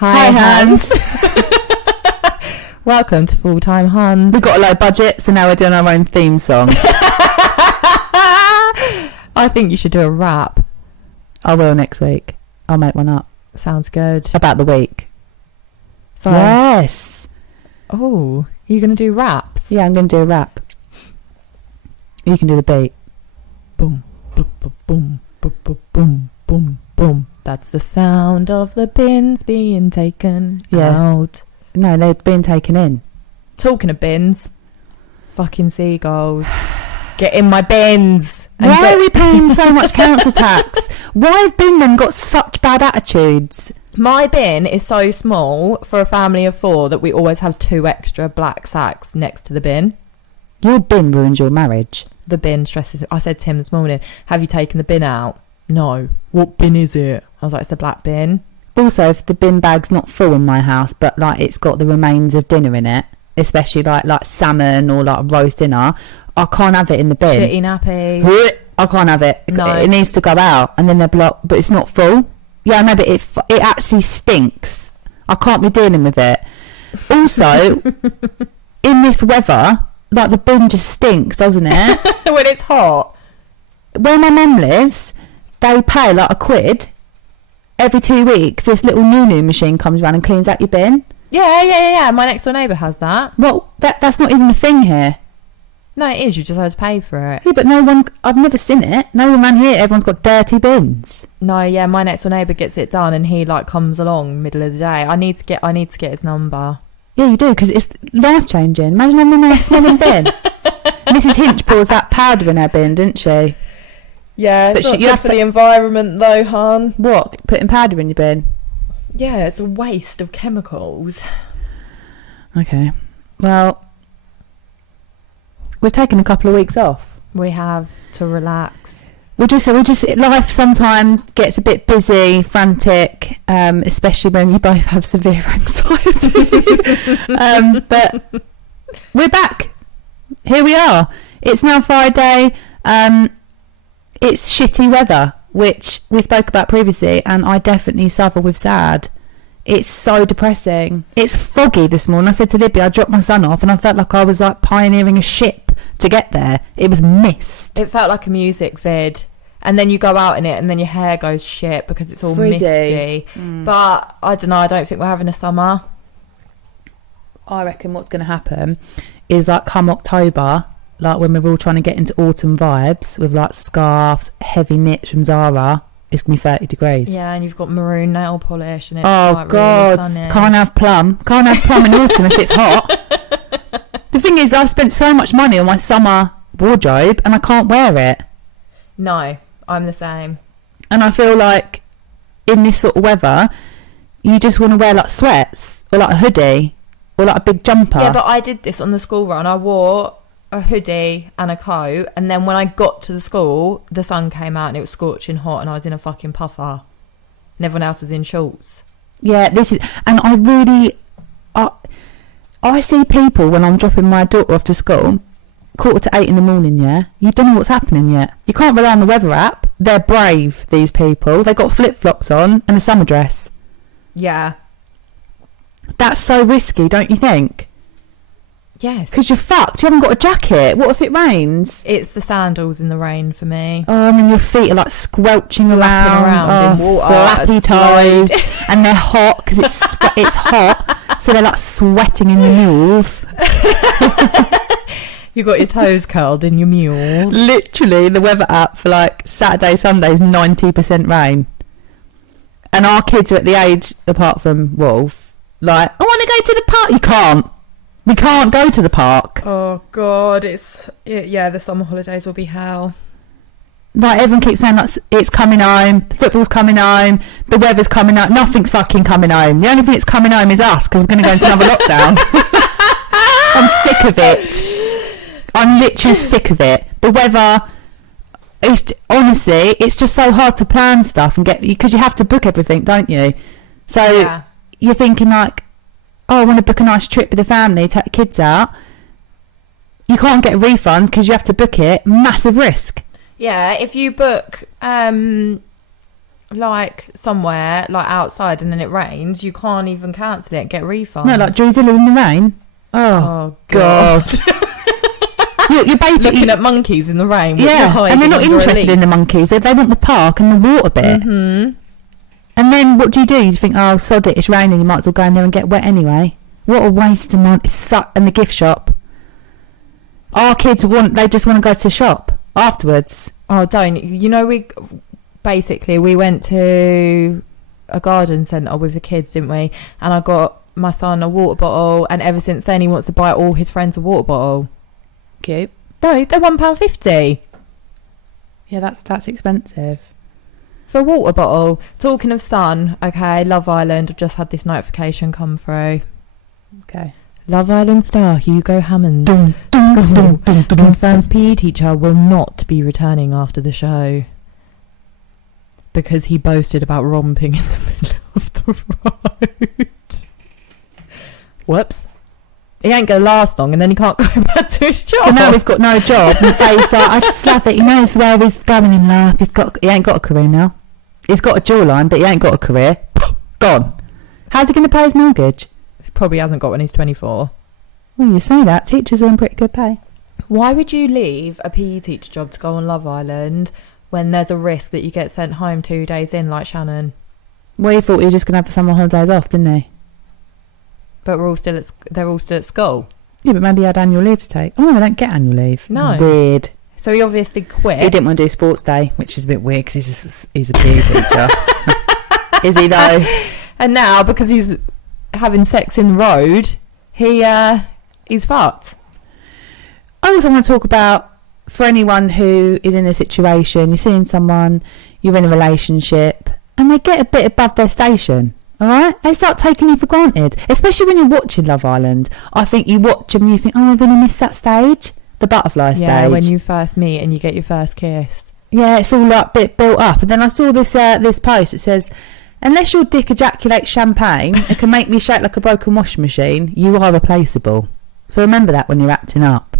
Hi, Huns. Welcome to Full Time Huns. We've got a low budget, so now we're doing our own theme song. I think you should do a rap. I will next week. I'll make one up. Sounds good. About the week. So, yes. Oh, you're going to do raps? Yeah, I'm going to do a rap. You can do the beat. Boom, boom, boom, boom, boom, boom, boom, boom. That's the sound of the bins being taken out. No, they've been taken in. Talking of bins, fucking seagulls. Get in my bins. Why are we paying so much council tax? Why have binmen got such bad attitudes? My bin is so small for a family of 4 that we always have 2 extra black sacks next to the bin. Your bin ruins your marriage. The bin stresses it. I said to him this morning, have you taken the bin out? No. What bin is it? I was like, it's the black bin. Also, if the bin bag's not full in my house, but like it's got the remains of dinner in it, especially like salmon or like roast dinner, I can't have it in the bin. Shitty nappy. I can't have it. No. It needs to go out, and then they're blocked. But it's not full. Yeah, I know, but it actually stinks. I can't be dealing with it. Also, in this weather, like the bin just stinks, doesn't it? When it's hot. Where my mum lives, they pay like £1 every 2 weeks. This little new machine comes around and cleans out your bin. Yeah. My next door neighbour has that. Well, that's not even a thing here. No, it is. You just have to pay for it. Yeah, but I've never seen it. No one around here, everyone's got dirty bins. No, yeah, my next door neighbour gets it done and he like comes along middle of the day. I need to get his number. Yeah, you do, because it's life-changing. Imagine having a nice smelling bin. Mrs. Hinch pours that powder in her bin, didn't she? Yeah, but it's not good for the environment though, hon. What? Putting powder in your bin? Yeah, it's a waste of chemicals. Okay. Well, we've taken a couple of weeks off. We have to relax. We just life sometimes gets a bit busy, frantic, especially when you both have severe anxiety. But we're back. Here we are. It's now Friday. It's shitty weather, which we spoke about previously, and I definitely suffer with sad. It's so depressing. It's foggy this morning. I said to Libby, I dropped my son off and I felt like I was like pioneering a ship to get there. It was mist. It felt like a music vid. And then you go out in it and then your hair goes shit because it's all misty. But I don't know, I don't think we're having a summer. I reckon what's going to happen is like come October, like when we're all trying to get into autumn vibes with like scarves, heavy knits from Zara, it's going to be 30 degrees. Yeah, and you've got maroon nail polish and it's God, really sunny. Can't have plum in autumn if it's hot. The thing is, I've spent so much money on my summer wardrobe and I can't wear it. No, I'm the same. And I feel like in this sort of weather, you just want to wear like sweats or like a hoodie or like a big jumper. Yeah, but I did this on the school run. I wore a hoodie and a coat, and then when I got to the school, the sun came out and it was scorching hot and I was in a fucking puffer and everyone else was in shorts. Yeah, and I see people when I'm dropping my daughter off to school 7:45 in the morning. Yeah, you don't know what's happening yet. You can't rely on the weather app. They're brave, these people. They got flip-flops on and a summer dress. Yeah, that's so risky, don't you think? Yes. Because you're fucked. You haven't got a jacket. What if it rains? It's the sandals in the rain for me. Oh, I mean, your feet are like squelching around in water, flappy toes, and they're hot because it's hot, so they're like sweating in the mules. You got your toes curled in your mules. Literally, the weather app for like Saturday, Sunday is 90% rain, and our kids are at the age, apart from Wolf, like I want to go to the park. You can't. We can't go to the park. Oh God, the summer holidays will be hell. Like everyone keeps saying like it's coming home, the football's coming home, the weather's coming home. Nothing's fucking coming home. The only thing that's coming home is us because we're going to go into another lockdown. I'm sick of it. I'm literally sick of it. The weather, honestly, it's just so hard to plan stuff and get, because you have to book everything, don't you? So you're thinking like, oh, I want to book a nice trip with the family, take the kids out. You can't get a refund because you have to book it. Massive risk. Yeah, if you book like somewhere like outside and then it rains, you can't even cancel it and get a refund. No, like drizzle in the rain. Oh God. You're basically looking at monkeys in the rain. Yeah, and they're not interested in the monkeys. They want the park and the water bit. Mm-hmm. And then what do? You think, oh, sod it, it's raining, you might as well go in there and get wet anyway. What a waste of money. And the gift shop. Our kids they just want to go to the shop afterwards. Oh, don't. You know, we went to a garden centre with the kids, didn't we? And I got my son a water bottle, and ever since then he wants to buy all his friends a water bottle. Cute. No, they're £1.50. Yeah, that's expensive. For a water bottle. Talking of sun, okay, Love Island, I've just had this notification come through. Okay. Love Island star Hugo Hammond's confirms PE teacher will not be returning after the show because he boasted about romping in the middle of the road. Whoops. He ain't going to last long and then he can't go back to his job. So now he's got no job and Faye's like, I just love it. He knows where he's going in life. He ain't got a career now. He's got a jawline, but he ain't got a career. Gone. How's he going to pay his mortgage? He probably hasn't got when he's 24. Well, you say that. Teachers are on pretty good pay. Why would you leave a PE teacher job to go on Love Island when there's a risk that you get sent home 2 days in like Shannon? Well, he thought he was just going to have the summer holidays off, didn't he? But they're all still at school. Yeah, but maybe he had annual leave to take. Oh, no, I don't get annual leave. No. Weird. So he obviously quit. He didn't want to do sports day, which is a bit weird because he's a PE teacher. Is he though? And now, because he's having sex in the road, he's fucked. I also want to talk about, for anyone who is in a situation, you're seeing someone, you're in a relationship, and they get a bit above their station. Alright? They start taking you for granted. Especially when you're watching Love Island. I think you watch them and you think, oh, I'm going to miss that stage. The butterfly stage. Yeah, when you first meet and you get your first kiss. Yeah, it's all like bit built up. And then I saw this post. It says, unless your dick ejaculates champagne, it can make me shake like a broken washing machine. You are replaceable. So remember that when you're acting up.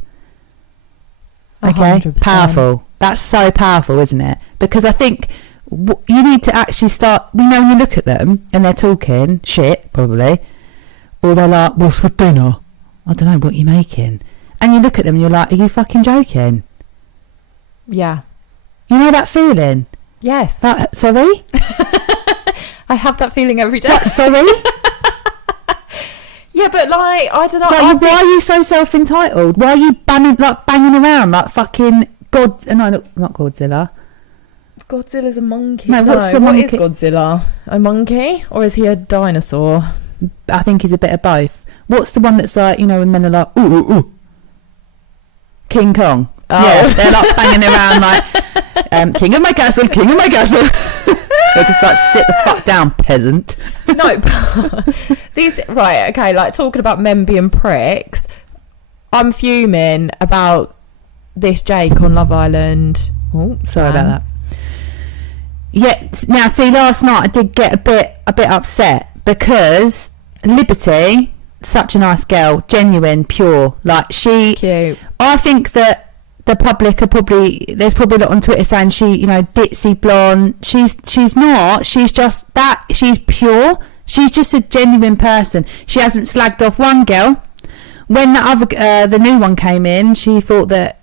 Okay? 100%. Powerful. That's so powerful, isn't it? Because I think you need to actually start, when you look at them and they're talking shit, probably, or they're like, what's for dinner? I don't know what you're making. And you look at them and you're like, are you fucking joking? Yeah. You know that feeling? Yes. Sorry? I have that feeling every day. What, sorry? Yeah, but like, I don't know. Like, why are you so self-entitled? Why are you banging around like fucking God? No, not Godzilla. Godzilla's a monkey. No, what's the monkey? What is Godzilla? A monkey? Or is he a dinosaur? I think he's a bit of both. What's the one that's like, when men are like, ooh, ooh, ooh. King Kong. Oh. Yeah, they're like banging around like, king of my castle, king of my castle. They're just like, sit the fuck down, peasant. No, right, okay, like talking about men being pricks, I'm fuming about this Jake on Love Island. Oh, sorry about that. Yeah, now see, last night I did get a bit upset because Liberty, such a nice girl, genuine, pure, like she. Cute. I think that the public are there's probably a lot on Twitter saying she, ditzy blonde. She's not. She's just that. She's pure. She's just a genuine person. She hasn't slagged off one girl. When the new one came in, she thought that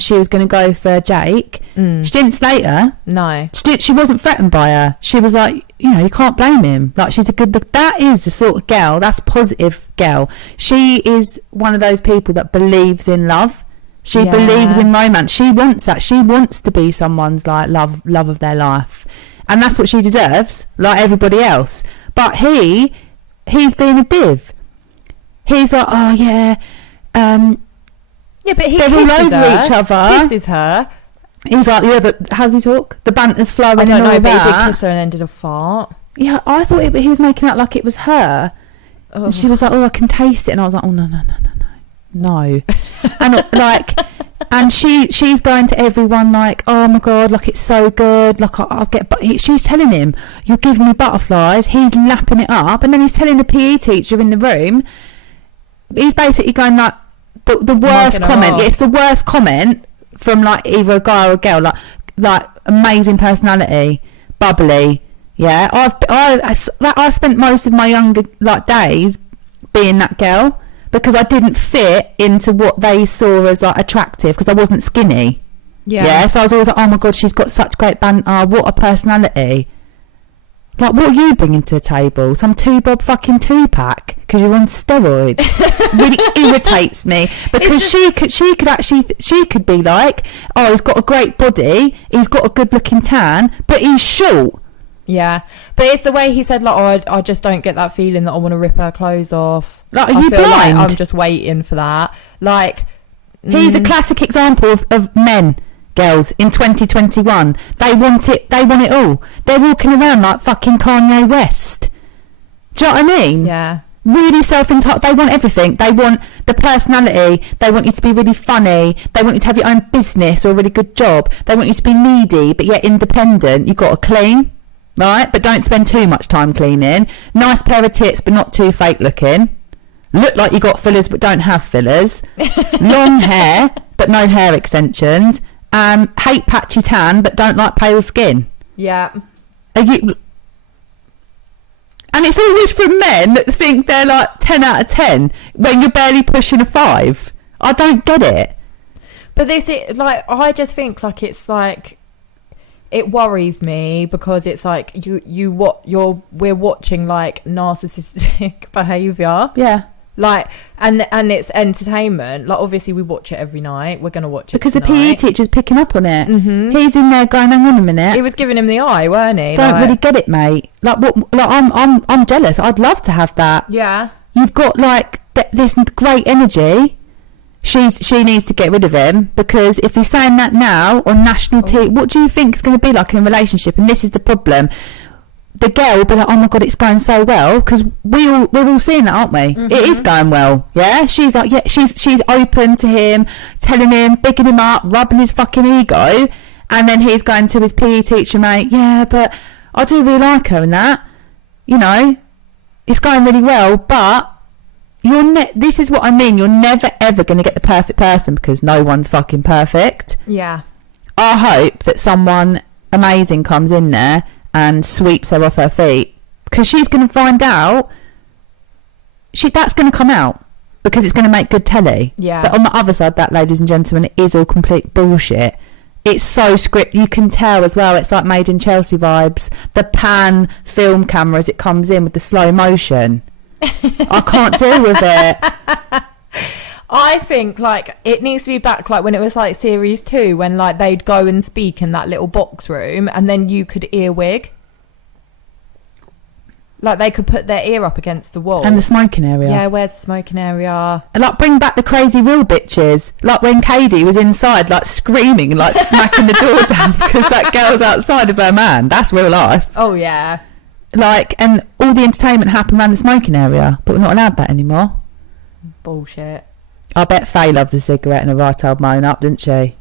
she was going to go for Jake. She didn't slate her. No. She wasn't threatened by her. She was like, you can't blame him. Like, she's a good... That is the sort of girl. That's a positive girl. She is one of those people that believes in love. She believes in romance. She wants that. She wants to be someone's like love of their life. And that's what she deserves, like everybody else. But he's being a div. He's like, oh, yeah... yeah, but they're all over each other. Kisses her. He's like, how's he talk? The banter's flowing. I don't know, but that. he did kiss her and then did a fart. Yeah, I thought he was making out like it was her. Oh. And she was like, oh, I can taste it. And I was like, oh, no. And like, and she's going to everyone like, oh my God, like it's so good. Like I'll get, but she's telling him, you're giving me butterflies. He's lapping it up. And then he's telling the PE teacher in the room, he's basically going like, the worst comment. Yeah, it's the worst comment from like either a guy or a girl, like amazing personality, bubbly. Yeah, I spent most of my younger like days being that girl because I didn't fit into what they saw as like attractive because I wasn't skinny. Yeah, so I was always like, oh my god, she's got such great banter, what a personality. Like, what are you bringing to the table? Some 2-bob fucking 2-pack because you're on steroids. Really irritates me because she could be like, oh, he's got a great body, he's got a good looking tan, but he's short. Yeah, but it's the way he said, like, oh, I just don't get that feeling that I want to rip her clothes off. Like, are you blind? Like I'm just waiting for that. Like, he's a classic example of men. Girls in 2021, they want it all. They're walking around like fucking Kanye West. Do you know what I mean? Yeah. Really self-entitled. They want everything. They want the personality. They want you to be really funny. They want you to have your own business or a really good job. They want you to be needy but yet independent. You've got to clean, right? But don't spend too much time cleaning. Nice pair of tits but not too fake looking. Look like you got fillers but don't have fillers. Long hair but no hair extensions. Hate patchy tan but don't like pale skin. Yeah. And it's always from men that think they're like 10 out of 10 when you're barely pushing a 5. I don't get it. But this is like, I just think like it's like, it worries me because it's like we're watching like narcissistic behaviour. Yeah. Like, and it's entertainment. Like, obviously we watch it every night. We're gonna watch it because tonight. The PE teacher's picking up on it. Mm-hmm. He's in there going, hang on a minute. He was giving him the eye, weren't he? Don't really get it, mate. Like, what? Like, I'm jealous. I'd love to have that. Yeah. You've got like this great energy. She needs to get rid of him because if he's saying that now on national TV, what do you think it's going to be like in a relationship? And this is the problem. The girl will be like, oh my god, it's going so well, because we're all seeing that, aren't we? Mm-hmm. It is going well. Yeah, she's like, yeah, she's open to him, telling him, bigging him up, rubbing his fucking ego, and then he's going to his PE teacher, mate, yeah, but I do really like her and that, you know, it's going really well, but this is what I mean, you're never ever going to get the perfect person because no one's fucking perfect. Yeah. I hope that someone amazing comes in there and sweeps her off her feet, because she's going to find out that's going to come out because it's going to make good telly. Yeah. But on the other side, that, ladies and gentlemen, it is all complete bullshit. It's so script. You can tell as well. It's like Made in Chelsea vibes. The pan film camera as it comes in with the slow motion. I can't deal with it. I think like it needs to be back like when it was like series 2, when like they'd go and speak in that little box room and then you could earwig. Like they could put their ear up against the wall. And the smoking area. Yeah, where's the smoking area? And like bring back the crazy real bitches. Like when Katie was inside like screaming and like smacking the door down because that girl's outside of her man. That's real life. Oh yeah. Like, and all the entertainment happened around the smoking area, but we're not allowed that anymore. Bullshit. I bet Faye loves a cigarette and a right old moan up, doesn't she?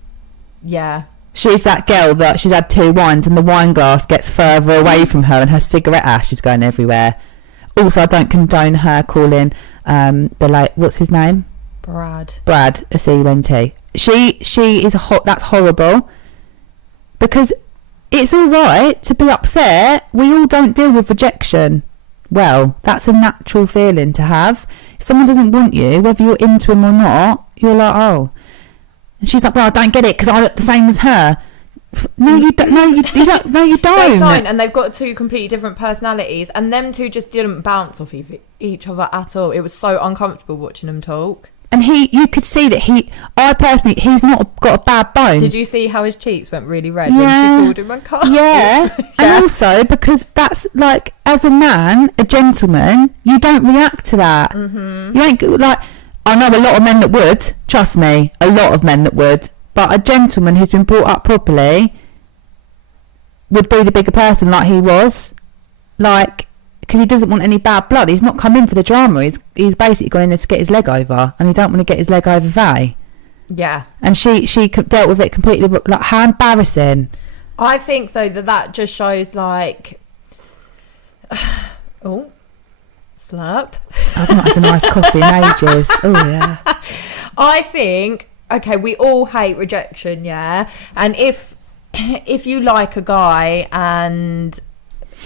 Yeah. She's that girl that she's had 2 wines and the wine glass gets further away from her and her cigarette ash is going everywhere. Also, I don't condone her calling what's his name? Brad a CUNT. She is that's horrible, because it's all right to be upset. We all don't deal with rejection well. That's a natural feeling to have. If someone doesn't want you, whether you're into him or not, you're like, oh. And she's like, well, I don't get it because I look the same as her. No, you don't. No, you don't. No, you don't. They don't, and they've got 2 completely different personalities, and them 2 just didn't bounce off each other at all. It was so uncomfortable watching them talk. And you could see that he's not got a bad bone. Did you see how his cheeks went really red when she called him a cunt? Yeah. Yeah. And also because that's like, as a man, a gentleman, you don't react to that. Mm-hmm. You ain't like, I know a lot of men that would, trust me, a lot of men that would, but a gentleman who's been brought up properly would be the bigger person like he was. Like, because he doesn't want any bad blood. He's not come in for the drama. He's basically gone in there to get his leg over, and he don't want to get his leg over Faye. Yeah. And she dealt with it completely. Like, how embarrassing. I think though that just shows like, oh, slurp. I've not had a nice coffee in ages. Oh yeah. I think okay, we all hate rejection, yeah? And if you like a guy and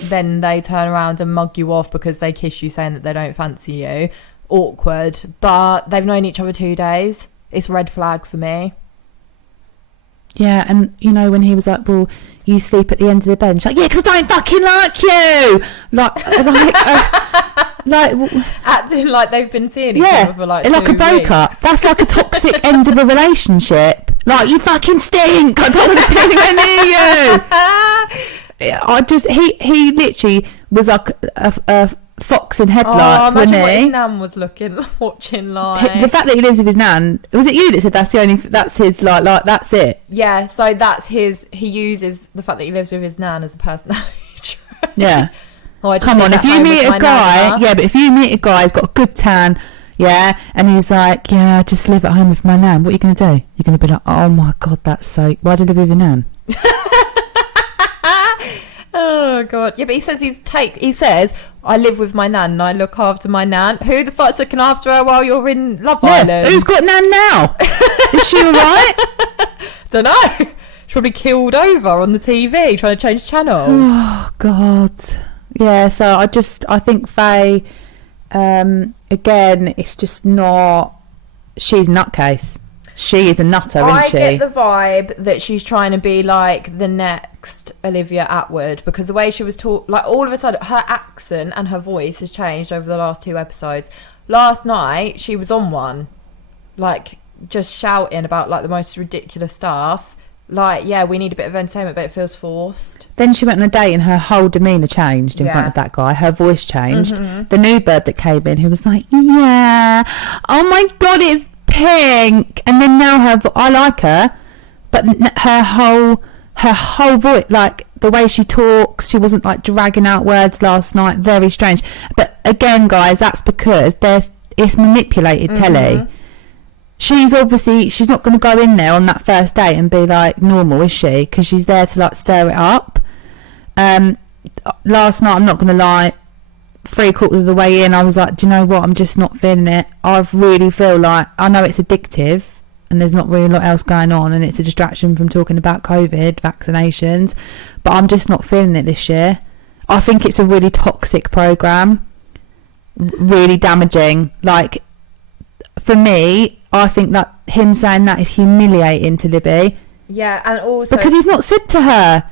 then they turn around and mug you off because they kiss you saying that they don't fancy you, awkward, but they've known each other 2 days, it's red flag for me. Yeah, and you know, when he was like, well, you sleep at the end of the bed, and she's like, yeah, because I don't fucking like you, Acting like they've been seeing each other for like a breakup. weeks. That's like a toxic end of a relationship. Like, you fucking stink, I don't want to be anywhere near you. He literally was like a fox in headlights, wasn't he? What his nan was watching like. The fact that he lives with his nan, was it you that said that's his like that's it? Yeah, so that's his. He uses the fact that he lives with his nan as a personality trait. Yeah. Oh, come on, if you meet a guy, but if you meet a guy who's got a good tan, yeah, and he's like, yeah, I just live at home with my nan, what are you going to do? You're going to be like, oh my God, that's so, why do you live with your nan? Oh God, yeah, but he says, I live with my nan and I look after my nan. Who the fuck's looking after her while you're in Love Island? Who's got nan now? Is she alright? Don't know. She's probably killed over on the TV trying to change channel. Oh God. Yeah, so I think Faye, again, it's just not, she's a nutcase. She is a nutter, isn't she? I get the vibe that she's trying to be like the next Olivia Attwood, because the way she was like all of a sudden her accent and her voice has changed over the last 2 episodes. Last night she was on one, like just shouting about like the most ridiculous stuff. Like, yeah, we need a bit of entertainment, but it feels forced. Then she went on a date and her whole demeanour changed in front of that guy. Her voice changed. Mm-hmm. The new bird that came in, who was like, yeah, oh my God, it's pink. And then now I like her, but her whole voice, like the way she talks, she wasn't like dragging out words last night. Very strange. But again, guys, that's because it's manipulated telly. She's not going to go in there on that first date and be like normal, is she? Because she's there to like stir it up. Last night, I'm not going to lie, 3/4 of the way in, I was like, do you know what? I'm just not feeling it. I really feel like, I know it's addictive and there's not really a lot else going on and it's a distraction from talking about COVID, vaccinations, but I'm just not feeling it this year. I think it's a really toxic programme, really damaging. Like, for me, I think that him saying that is humiliating to Libby. Yeah, and also because he's not said to her.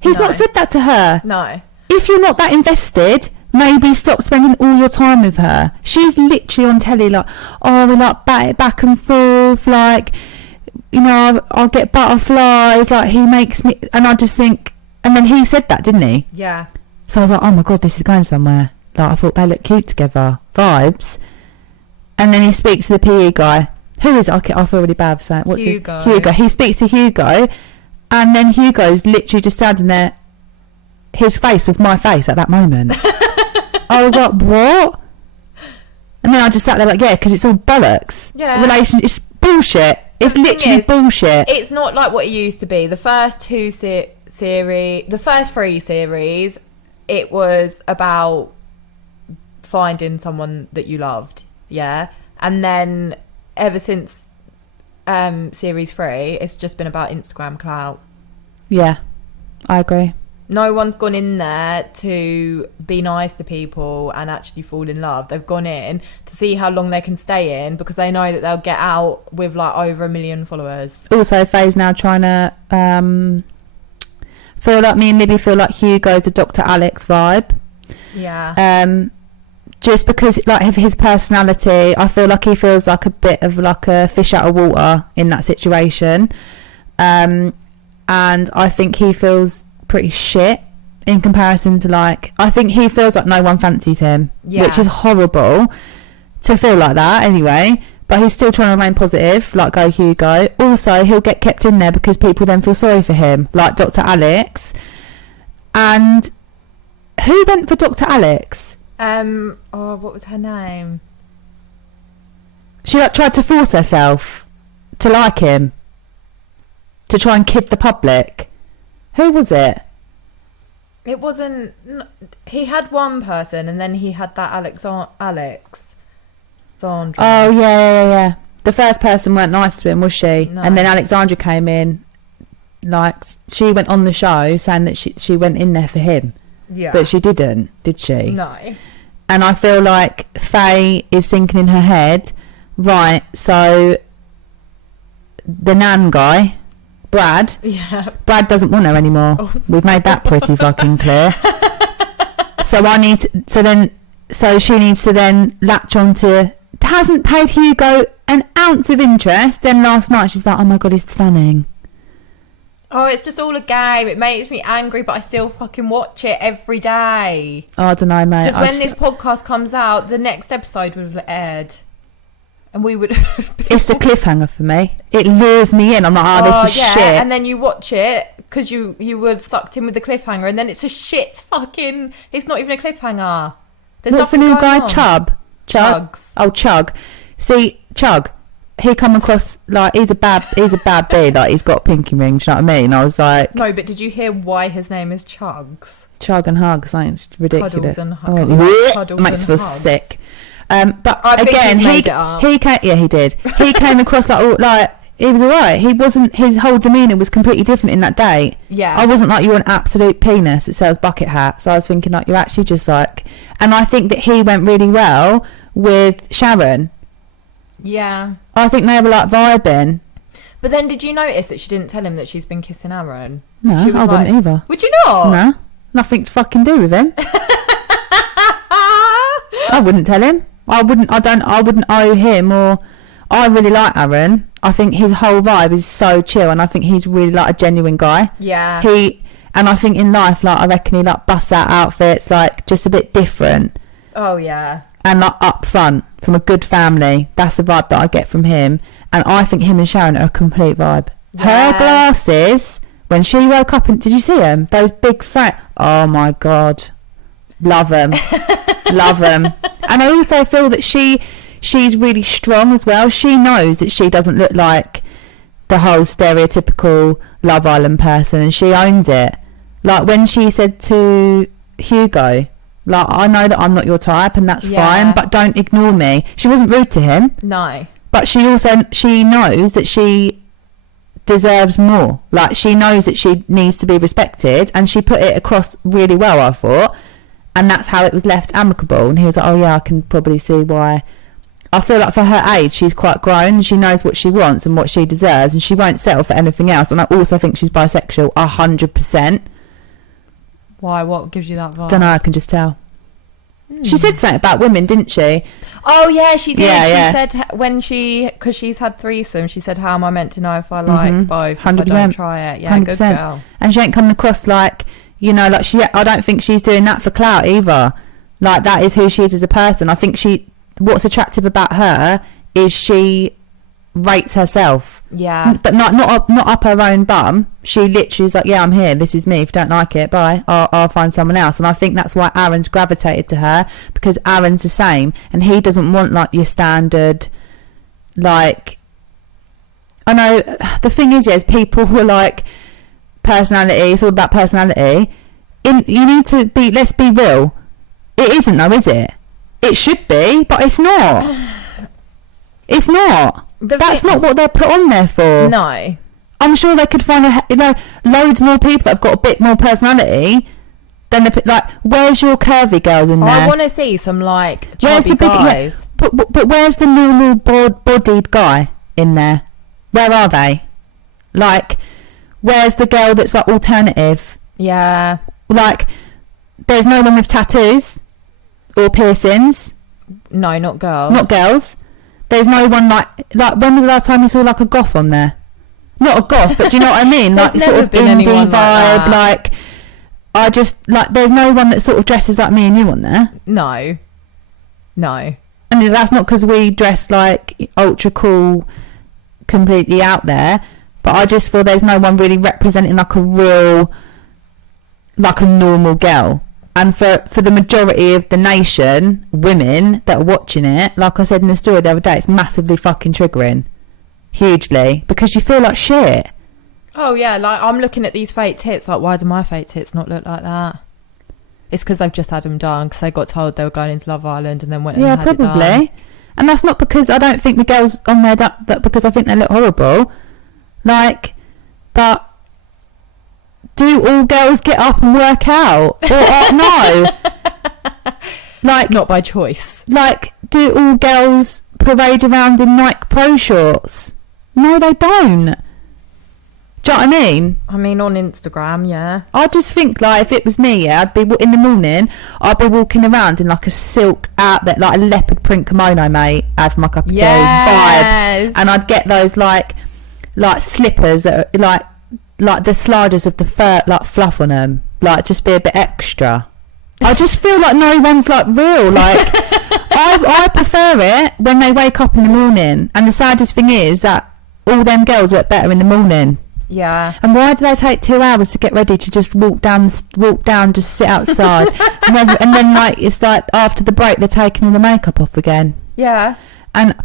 He's not said that to her. No. If you're not that invested, maybe stop spending all your time with her. She's literally on telly like, oh, we like bat it back and forth, like, you know, I'll get butterflies, like he makes me, and I just think, and then he said that, didn't he? Yeah. So I was like, oh my God, this is going somewhere. Like, I thought they look cute together. Vibes. And then he speaks to the PE guy. Who is it? I feel really bad for saying it. What's Hugo. Hugo. He speaks to Hugo, and then Hugo's literally just standing there. His face was my face at that moment. I was like, what? And then I just sat there like, yeah, because it's all bollocks. Yeah. It's bullshit. It's literally bullshit. It's not like what it used to be. The first 2 series, the first 3 series, it was about finding someone that you loved. Yeah, and then ever since series 3, it's just been about Instagram clout. Yeah, I agree. No one's gone in there to be nice to people and actually fall in love. They've gone in to see how long they can stay in because they know that they'll get out with like over 1 million followers. Also, Faye's now trying to feel like me and Libby feel like Hugo's a Dr. Alex vibe. Yeah. Just because like of his personality, I feel like he feels like a bit of like a fish out of water in that situation, and I think he feels pretty shit in comparison to like, I think he feels like no one fancies him, which is horrible to feel like that anyway, but he's still trying to remain positive, like go Hugo. Also, he'll get kept in there because people then feel sorry for him, like Dr. Alex. And who went for Dr. Alex? What was her name? She like tried to force herself to like him, to try and kid the public. Who was it? It wasn't. He had one person, and then he had that Alexandra. Oh yeah. the first person weren't nice to him, was she? No. And then Alexandra came in, like, she went on the show saying that she went in there for him. Yeah. But she didn't, did she? No. And I feel like Faye is thinking in her head, right, so the Nan guy, Brad doesn't want her anymore. Oh. We've made that pretty fucking clear. So she needs to then latch on to, hasn't paid Hugo an ounce of interest. Then last night she's like, oh my God, he's stunning. Oh, it's just all a game. It makes me angry, but I still fucking watch it every day. Oh, I don't know, mate. Because when this podcast comes out, the next episode would have aired. And we would... It's the cliffhanger for me. It lures me in. I'm like, this is shit. And then you watch it because you were sucked in with the cliffhanger. And then it's a shit fucking... It's not even a cliffhanger. What's the new guy? On. Chugs. Oh, Chug. See, Chug... He come across like he's a bad bee, like he's got a pinky ring, do you know what I mean? I was like, no, but did you hear why his name is Chugs? Chug and Hugs, I think it's ridiculous. Cuddles and Hugs. It makes me feel sick. But again, he came, yeah, he did. He came across like he was alright. He wasn't. His whole demeanour was completely different in that date. Yeah, I wasn't like, you're an absolute penis that sells bucket hats. So I was thinking like, you're actually just like, and I think that he went really well with Sharon. Yeah. I think they were like vibing. But then did you notice that she didn't tell him that she's been kissing Aaron? No, I wouldn't either. Would you not? No. Nothing to fucking do with him. I wouldn't tell him. I wouldn't owe him, or I really like Aaron. I think his whole vibe is so chill, and I think he's really like a genuine guy. Yeah. And I think in life, like, I reckon he like busts out outfits like just a bit different. Oh yeah. And like up front, from a good family. That's the vibe that I get from him. And I think him and Sharon are a complete vibe. Yeah. Her glasses, when she woke up, and did you see them? Those big oh my God. Love them. Love them. And I also feel that she's really strong as well. She knows that she doesn't look like the whole stereotypical Love Island person, and she owns it. Like when she said to Hugo, like, I know that I'm not your type, and that's fine, but don't ignore me. She wasn't rude to him. No. But she knows that she deserves more. Like, she knows that she needs to be respected, and she put it across really well, I thought. And that's how it was left amicable. And he was like, oh yeah, I can probably see why. I feel like for her age, she's quite grown, and she knows what she wants and what she deserves, and she won't settle for anything else. And I also think she's bisexual, 100%. Why? What gives you that vibe? Don't know, I can just tell. She said something about women, didn't she? Oh yeah, she did. Yeah, she said when because she's had threesomes, she said, how am I meant to know if I like both 100%. If I don't try it? Yeah, 100%. Good girl. And she ain't coming across like, you know, like I don't think she's doing that for clout either. Like, that is who she is as a person. I think what's attractive about her is she rates herself. Yeah. But not up her own bum. She literally is like, yeah, I'm here, this is me, if you don't like it, bye, I'll find someone else. And I think that's why Aaron's gravitated to her, because Aaron's the same, and he doesn't want like your standard, like, I know the thing is people who are like, personality, it's all about personality. You need to be, let's be real, it isn't though, is it? It should be, but it's not. It's not. That's not what they're put on there for. No. I'm sure they could find loads more people that have got a bit more personality than like, where's your curvy girls in there? I want to see some like chubby guys. But where's the normal bodied guy in there? Where are they? Like, where's the girl that's like alternative? Yeah. Like, there's no one with tattoos or piercings. No, not girls. Not girls. There's no one like when was the last time you saw like a goth on there? Not a goth, but do you know what I mean? Like sort of indie vibe. Like, I just like, there's no one that sort of dresses like me and you on there. No. And that's not because we dress like ultra cool, completely out there. But I just feel there's no one really representing like a real, like a normal girl. And for the majority of the nation, women that are watching it, like I said in the story the other day, it's massively fucking triggering. Hugely. Because you feel like shit. Oh, yeah. Like, I'm looking at these fake tits. Like, why do my fake tits not look like that? It's because they've just had them done. Because they got told they were going into Love Island and then went and had it done. And that's not because I don't think the girls on there that because I think they look horrible. Like, but do all girls get up and work out? Or no? Like, not by choice. Like, do all girls parade around in Nike Pro shorts? No, they don't. Do you know what I mean? I mean, on Instagram, yeah. I just think, like, if it was me, yeah, I'd be in the morning, I'd be walking around in like a silk outfit, like a leopard print kimono, mate, have my cup of tea, vibe, and I'd get those like slippers that are like the sliders with the fur, like fluff on them, like just be a bit extra. I just feel like no one's like real. Like I prefer it when they wake up in the morning, and the saddest thing is that all them girls look better in the morning. Yeah. And why do they take 2 hours to get ready to just walk down, just sit outside, and then like it's like after the break they're taking all the makeup off again. Yeah. And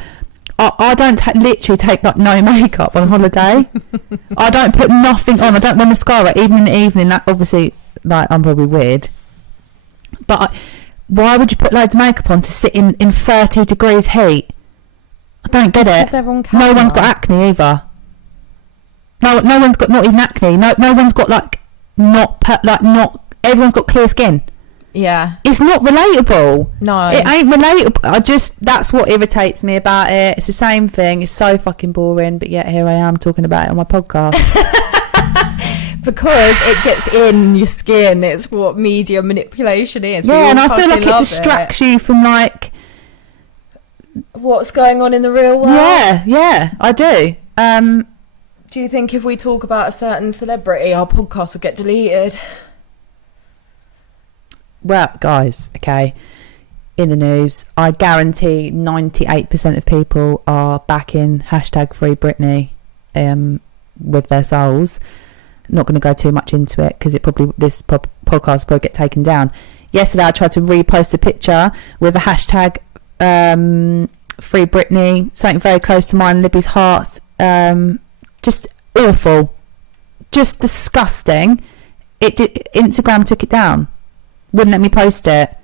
I don't literally take like no makeup on holiday. I don't put nothing on. I don't wear mascara even in the evening. That obviously, like, I'm probably weird. But why would you put loads of makeup on to sit in 30 degrees heat? I don't get it. No one's got acne either. No one's got not even acne. No one's got like not everyone's got clear skin. Yeah. It's not relatable. No. It ain't relatable. That's what irritates me about it. It's the same thing. It's so fucking boring, but yet here I am talking about it on my podcast. Because it gets in your skin. It's what media manipulation is. Yeah, and I feel like it distracts you from like what's going on in the real world. Yeah, I do. Do you think if we talk about a certain celebrity, our podcast will get deleted? Well, guys, okay, in the news, I guarantee 98% of people are backing #Free Britney with their souls. Not going to go too much into it because this podcast will probably get taken down. Yesterday, I tried to repost a picture with a hashtag Free Britney, something very close to mine, Libby's hearts. Just awful, just disgusting. Instagram took it down, wouldn't let me post it.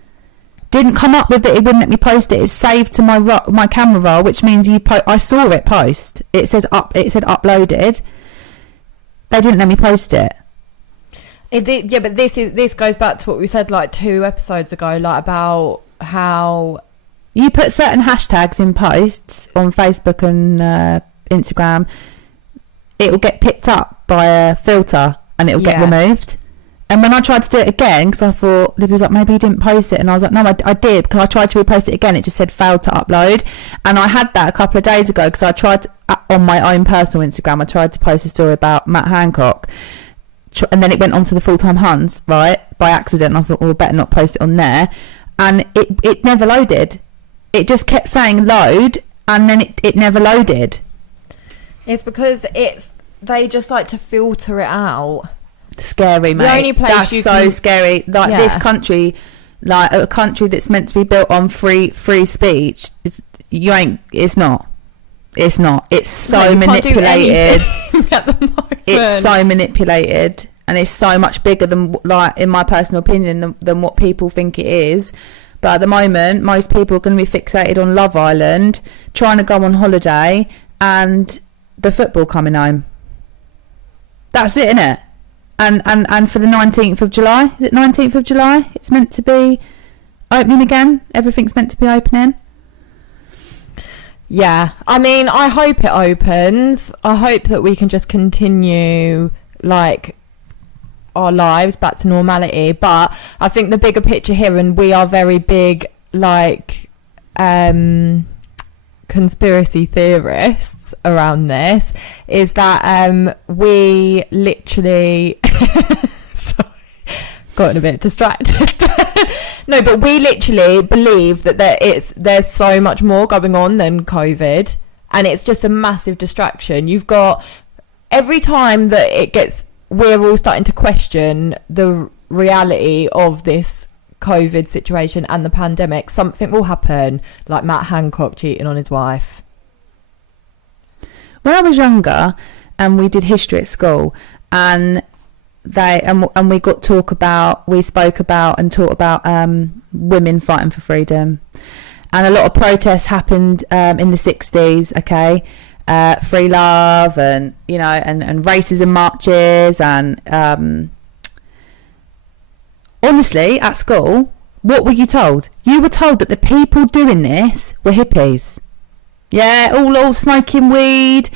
Didn't come up with it. It wouldn't let me post it. It's saved to my camera roll, which means I saw it post. It said uploaded. They didn't let me post it. Yeah, but this goes back to what we said like 2 episodes ago, like about how you put certain hashtags in posts on Facebook and Instagram. It will get picked up by a filter and it will get removed. And when I tried to do it again, because I thought, Libby was like, maybe you didn't post it. And I was like, no, I did. Because I tried to repost it again. It just said failed to upload. And I had that a couple of days ago because I tried on my own personal Instagram, I tried to post a story about Matt Hancock. And then it went on to the Full-Time Huns, right, by accident. And I thought, well, better not post it on there. And it never loaded. It just kept saying load. And then it never loaded. It's because they just like to filter it out. Scary, mate. The only place that's so scary. Like this country, like a country that's meant to be built on free speech. It's not. It's so manipulated. It's so manipulated, and it's so much bigger than, like, in my personal opinion, than what people think it is. But at the moment, most people are going to be fixated on Love Island, trying to go on holiday, and the football coming home. That's it, innit? And for the 19th of July, is it 19th of July? It's meant to be opening again. Everything's meant to be opening. Yeah, I mean, I hope it opens. I hope that we can just continue, like, our lives back to normality. But I think the bigger picture here, and we are very big, like, conspiracy theorists around this, is that we literally sorry, gotten a bit distracted. No, but we literally believe that there's so much more going on than COVID, and it's just a massive distraction. You've got, every time that we're all starting to question the reality of this COVID situation and the pandemic, something will happen, like Matt Hancock cheating on his wife. When I was younger and we did history at school, and we spoke about and taught about women fighting for freedom, and a lot of protests happened in the 60s, okay? Free love and, you know, and racism marches and honestly, at school, what were you told? You were told that the people doing this were hippies. Yeah, all smoking weed,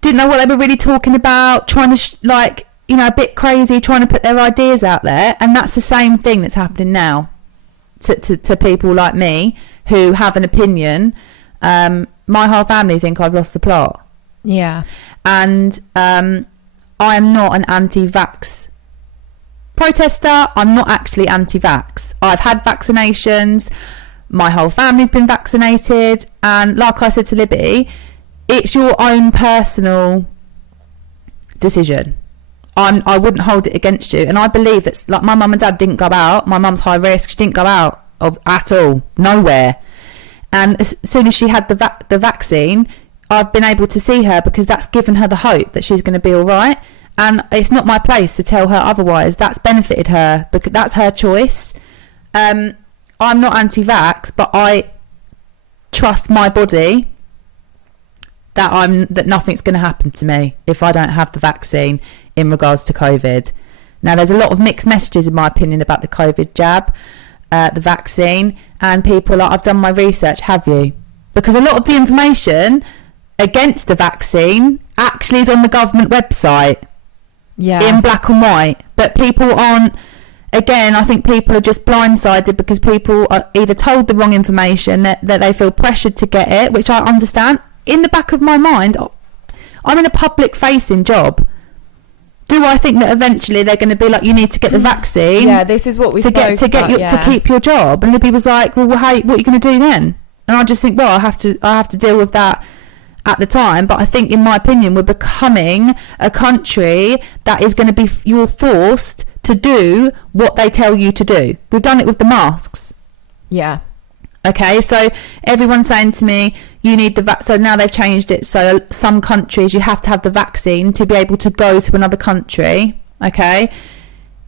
didn't know what they were really talking about, trying to you know, a bit crazy, trying to put their ideas out there. And that's the same thing that's happening now to people like me who have an opinion. My whole family think I've lost the plot. Yeah. And I am not an anti-vax protester. I'm not actually anti-vax. I've had vaccinations. My whole family's been vaccinated. And like I said to Libby, it's your own personal decision. I wouldn't hold it against you. And I believe that, like, my mum and dad didn't go out. My mum's high risk. She didn't go out at all. Nowhere. And as soon as she had the vaccine, I've been able to see her because that's given her the hope that she's going to be all right. And it's not my place to tell her otherwise. That's benefited her because that's her choice. I'm not anti-vax, but I trust my body that nothing's going to happen to me if I don't have the vaccine in regards to COVID. Now, there's a lot of mixed messages, in my opinion, about the COVID jab, the vaccine, and people are, I've done my research, have you? Because a lot of the information against the vaccine actually is on the government website. Yeah. In black and white. But people aren't, again, I think people are just blindsided because people are either told the wrong information, that they feel pressured to get it, which I understand. In the back of my mind, I'm in a public facing job. Do I think that eventually they're going to be like, you need to get the vaccine? Yeah, this is what we spoke about, to keep your job. And Libby was like, well, what are you going to do then? And I just think, well, I have to deal with that at the time. But I think, in my opinion, we're becoming a country that is going to be, you're forced to do what they tell you to do. We've done it with the masks. Yeah. Okay, so everyone's saying to me, you need the so now they've changed it, so some countries you have to have the vaccine to be able to go to another country. Okay,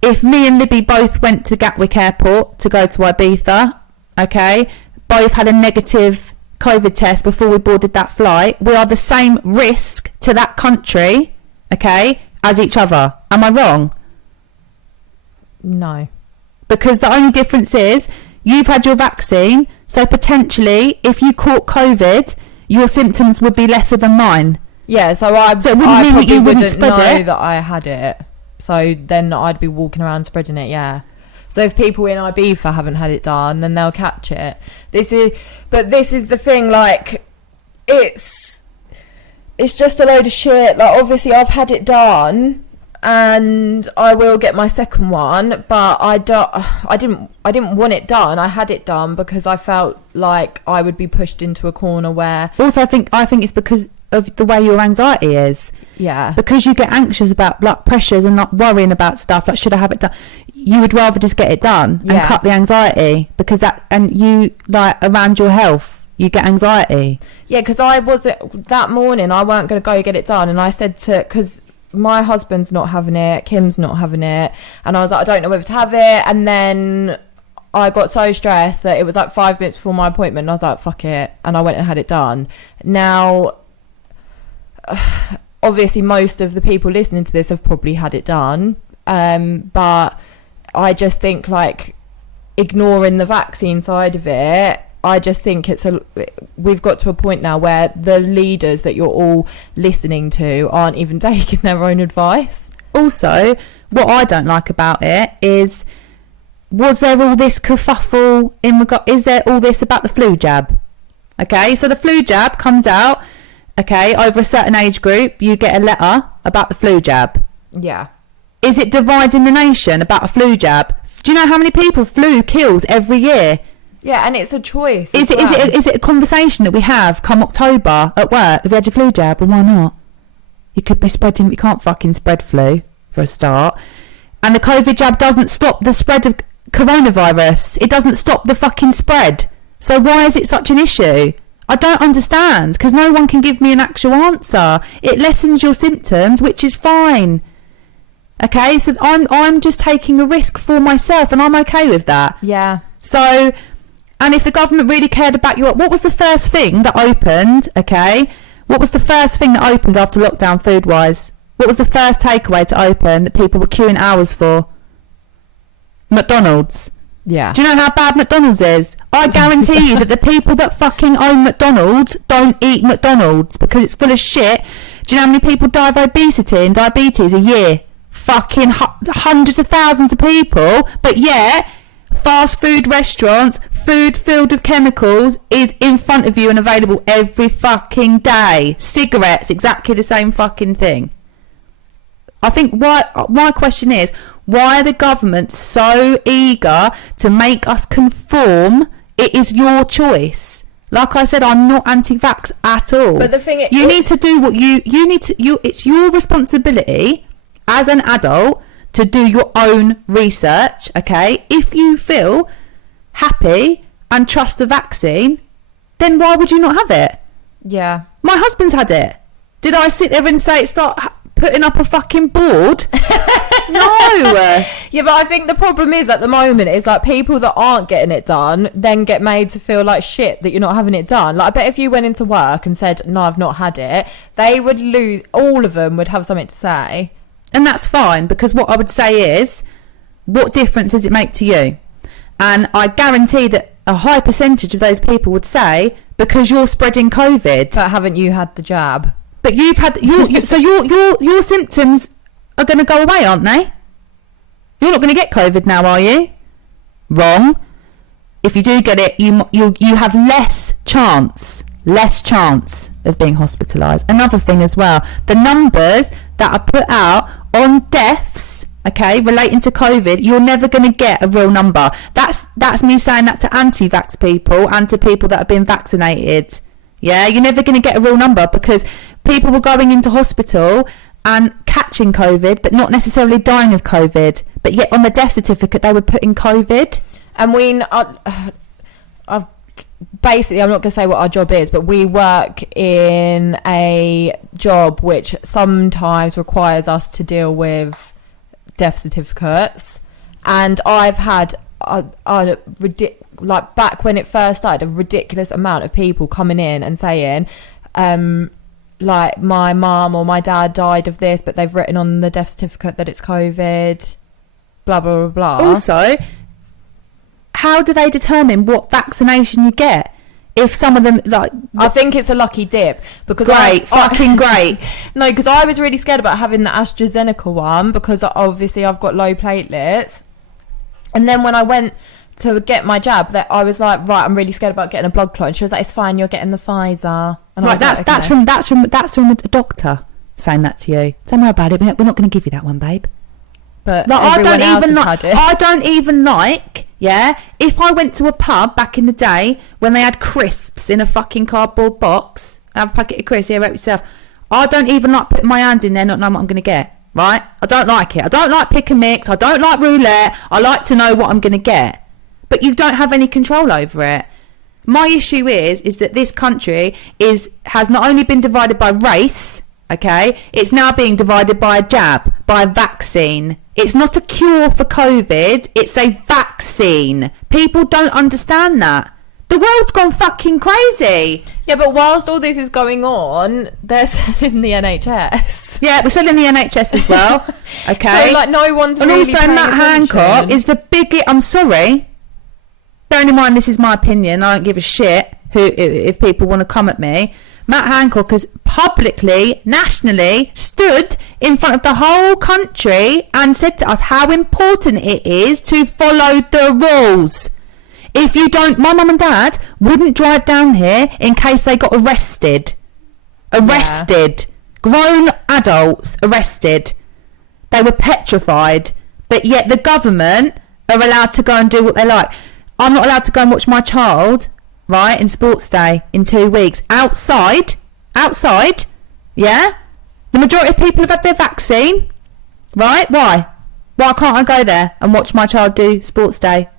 if me and Libby both went to Gatwick Airport to go to Ibiza, okay, both had a negative COVID test before we boarded that flight, we are the same risk to that country, okay, as each other. Am I wrong? No. Because the only difference is you've had your vaccine, so potentially if you caught COVID, your symptoms would be lesser than mine. Yeah, so I wouldn't mean that you wouldn't spread know it. that I had it. So then I'd be walking around spreading it, yeah. So if people in Ibiza haven't had it done, then they'll catch it. This is the thing, like, it's just a load of shit. Like, obviously I've had it done and I will get my second one, but I didn't want it done. I had it done because I felt like I would be pushed into a corner where... Also, I think it's because of the way your anxiety is. Yeah. Because you get anxious about blood pressures and not worrying about stuff, like, should I have it done? You would rather just get it done and cut the anxiety, because you, like, around your health, you get anxiety. Yeah, because that morning, I weren't going to go get it done, and I said because my husband's not having it, Kim's not having it, and I was like, I don't know whether to have it. And then I got so stressed that it was like 5 minutes before my appointment, and I was like, fuck it, and I went and had it done. Now, obviously most of the people listening to this have probably had it done, but I just think, like, ignoring the vaccine side of it, I just think we've got to a point now where the leaders that you're all listening to aren't even taking their own advice. Also, what I don't like about it is, was there all this kerfuffle is there all this about the flu jab? Okay, so the flu jab comes out, okay, over a certain age group, you get a letter about the flu jab. Yeah. Is it dividing the nation about a flu jab? Do you know how many people flu kills every year? Yeah, and it's a choice. Is it a conversation that we have come October at work? Have you had your flu jab? And why not? You could be spreading... You can't fucking spread flu, for a start. And the COVID jab doesn't stop the spread of coronavirus. It doesn't stop the fucking spread. So why is it such an issue? I don't understand, because no one can give me an actual answer. It lessens your symptoms, which is fine. Okay, so I'm just taking a risk for myself, and I'm okay with that. Yeah. So... And if the government really cared about you, what was the first thing that opened, okay? What was the first thing that opened after lockdown food-wise? What was the first takeaway to open that people were queuing hours for? McDonald's. Yeah. Do you know how bad McDonald's is? I guarantee you that the people that fucking own McDonald's don't eat McDonald's because it's full of shit. Do you know how many people die of obesity and diabetes a year? Fucking hundreds of thousands of people. But yet, fast food restaurants, food filled with chemicals is in front of you and available every fucking day. Cigarettes, exactly the same fucking thing. I think my question is, why are the government so eager to make us conform? It is your choice. Like I said, I'm not anti-vax at all. But the thing is, you need to do what you need to. It's your responsibility as an adult to do your own research. Okay, if you feel happy and trust the vaccine, then why would you not have it? Yeah. My husband's had it. Did I sit there and say start putting up a fucking board? No. Yeah, but I think the problem is at the moment is like people that aren't getting it done then get made to feel like shit that you're not having it done. Like I bet if you went into work and said, no, I've not had it, they would lose, all of them would have something to say. And that's fine, because what I would say is, what difference does it make to you? And I guarantee that a high percentage of those people would say, because you're spreading COVID. But haven't you had the jab? But you've had so your symptoms are going to go away, aren't they? You're not going to get COVID now, are you? Wrong. If you do get it, you have less chance of being hospitalised. Another thing as well, the numbers that are put out on deaths, okay, relating to COVID, you're never going to get a real number. That's me saying that to anti-vax people and to people that have been vaccinated. Yeah, you're never going to get a real number because people were going into hospital and catching COVID, but not necessarily dying of COVID. But yet on the death certificate, they were putting COVID. And basically, I'm not going to say what our job is, but we work in a job which sometimes requires us to deal with death certificates. And I've had like back when it first started, a ridiculous amount of people coming in and saying, like my mum or my dad died of this, but they've written on the death certificate that it's COVID, blah, blah, blah, blah. Also, how do they determine what vaccination you get? If some of them, like... I think it's a lucky dip. Because fucking great. No, because I was really scared about having the AstraZeneca one because obviously I've got low platelets. And then when I went to get my jab, that I was like, right, I'm really scared about getting a blood clot. And she was like, it's fine, you're getting the Pfizer. And right, that's from a doctor saying that to you. Don't worry about it. We're not going to give you that one, babe. But like, I don't even like. Yeah, if I went to a pub back in the day when they had crisps in a fucking cardboard box, have a packet of crisps, help yourself. I don't even like putting my hand in there, not knowing what I'm going to get. Right? I don't like it. I don't like pick and mix. I don't like roulette. I like to know what I'm going to get. But you don't have any control over it. My issue is that this country has not only been divided by race, okay, it's now being divided by a jab, by a vaccine. It's not a cure for COVID, it's a vaccine. People don't understand that. The world's gone fucking crazy. Yeah, but whilst all this is going on, they're selling the NHS. Yeah, we're selling the NHS as well. Okay. So, like, no one's and really also Matt Hancock is the biggest... I'm sorry. Bearing in mind this is my opinion, I don't give a shit if people want to come at me. Matt Hancock has publicly, nationally, stood in front of the whole country and said to us how important it is to follow the rules. If you don't, my mum and dad wouldn't drive down here in case they got arrested. Arrested. Yeah. Grown adults arrested. They were petrified. But yet the government are allowed to go and do what they like. I'm not allowed to go and watch my child, right, in sports day in 2 weeks. Outside, yeah? The majority of people have had their vaccine, right? Why can't I go there and watch my child do sports day?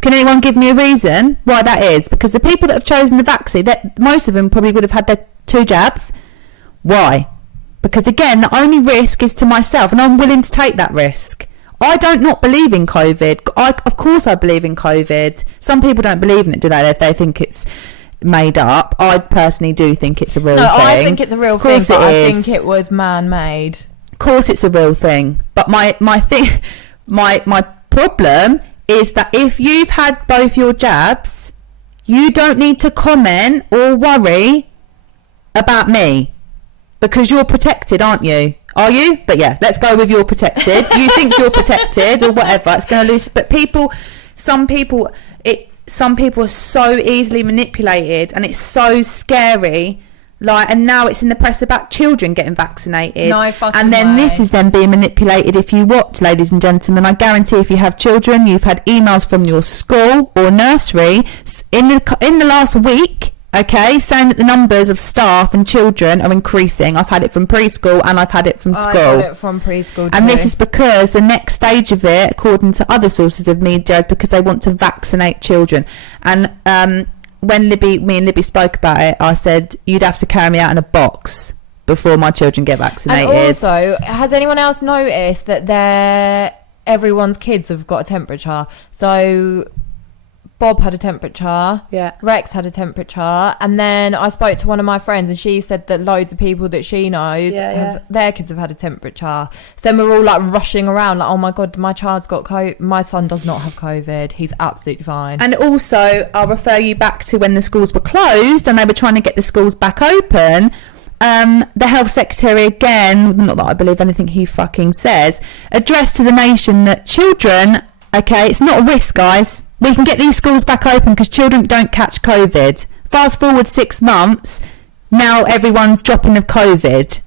Can anyone give me a reason why that is? Because the people that have chosen the vaccine, most of them probably would have had their 2 jabs. Why? Because again, the only risk is to myself, and I'm willing to take that risk. I don't not believe in COVID. Of course I believe in COVID. Some people don't believe in it, do they? They think it's made up. I personally do think it's a real thing. No, I think it's a real thing, but I think it was man-made. Of course it's a real thing. But my problem is that if you've had both your jabs, you don't need to comment or worry about me, because you're protected, aren't you? Are you? But yeah, let's go with you're protected. You think you're protected or whatever. It's going to lose. But some people are so easily manipulated, and it's so scary. Like, and now it's in the press about children getting vaccinated. No fucking And then way. this is then being manipulated. If you watch, ladies and gentlemen, I guarantee if you have children, you've had emails from your school or nursery in the last week, okay, saying that the numbers of staff and children are increasing. I've had it from preschool and I've had it from school. I got it from preschool too. And this is because the next stage of it, according to other sources of media, is because they want to vaccinate children. And when me and Libby spoke about it, I said, you'd have to carry me out in a box before my children get vaccinated. And also, has anyone else noticed that everyone's kids have got a temperature? So Bob had a temperature, Yeah. Rex had a temperature, and then I spoke to one of my friends and she said that loads of people that she knows their kids have had a temperature. So then we're all like rushing around like, oh my god, my child's got COVID. My son does not have COVID, he's absolutely fine. And also, I'll refer you back to when the schools were closed and they were trying to get the schools back open. The health secretary, again, not that I believe anything he fucking says, addressed to the nation that children, okay, it's not a risk, guys. We can get these schools back open because children don't catch COVID. Fast forward 6 months, now everyone's dropping of COVID.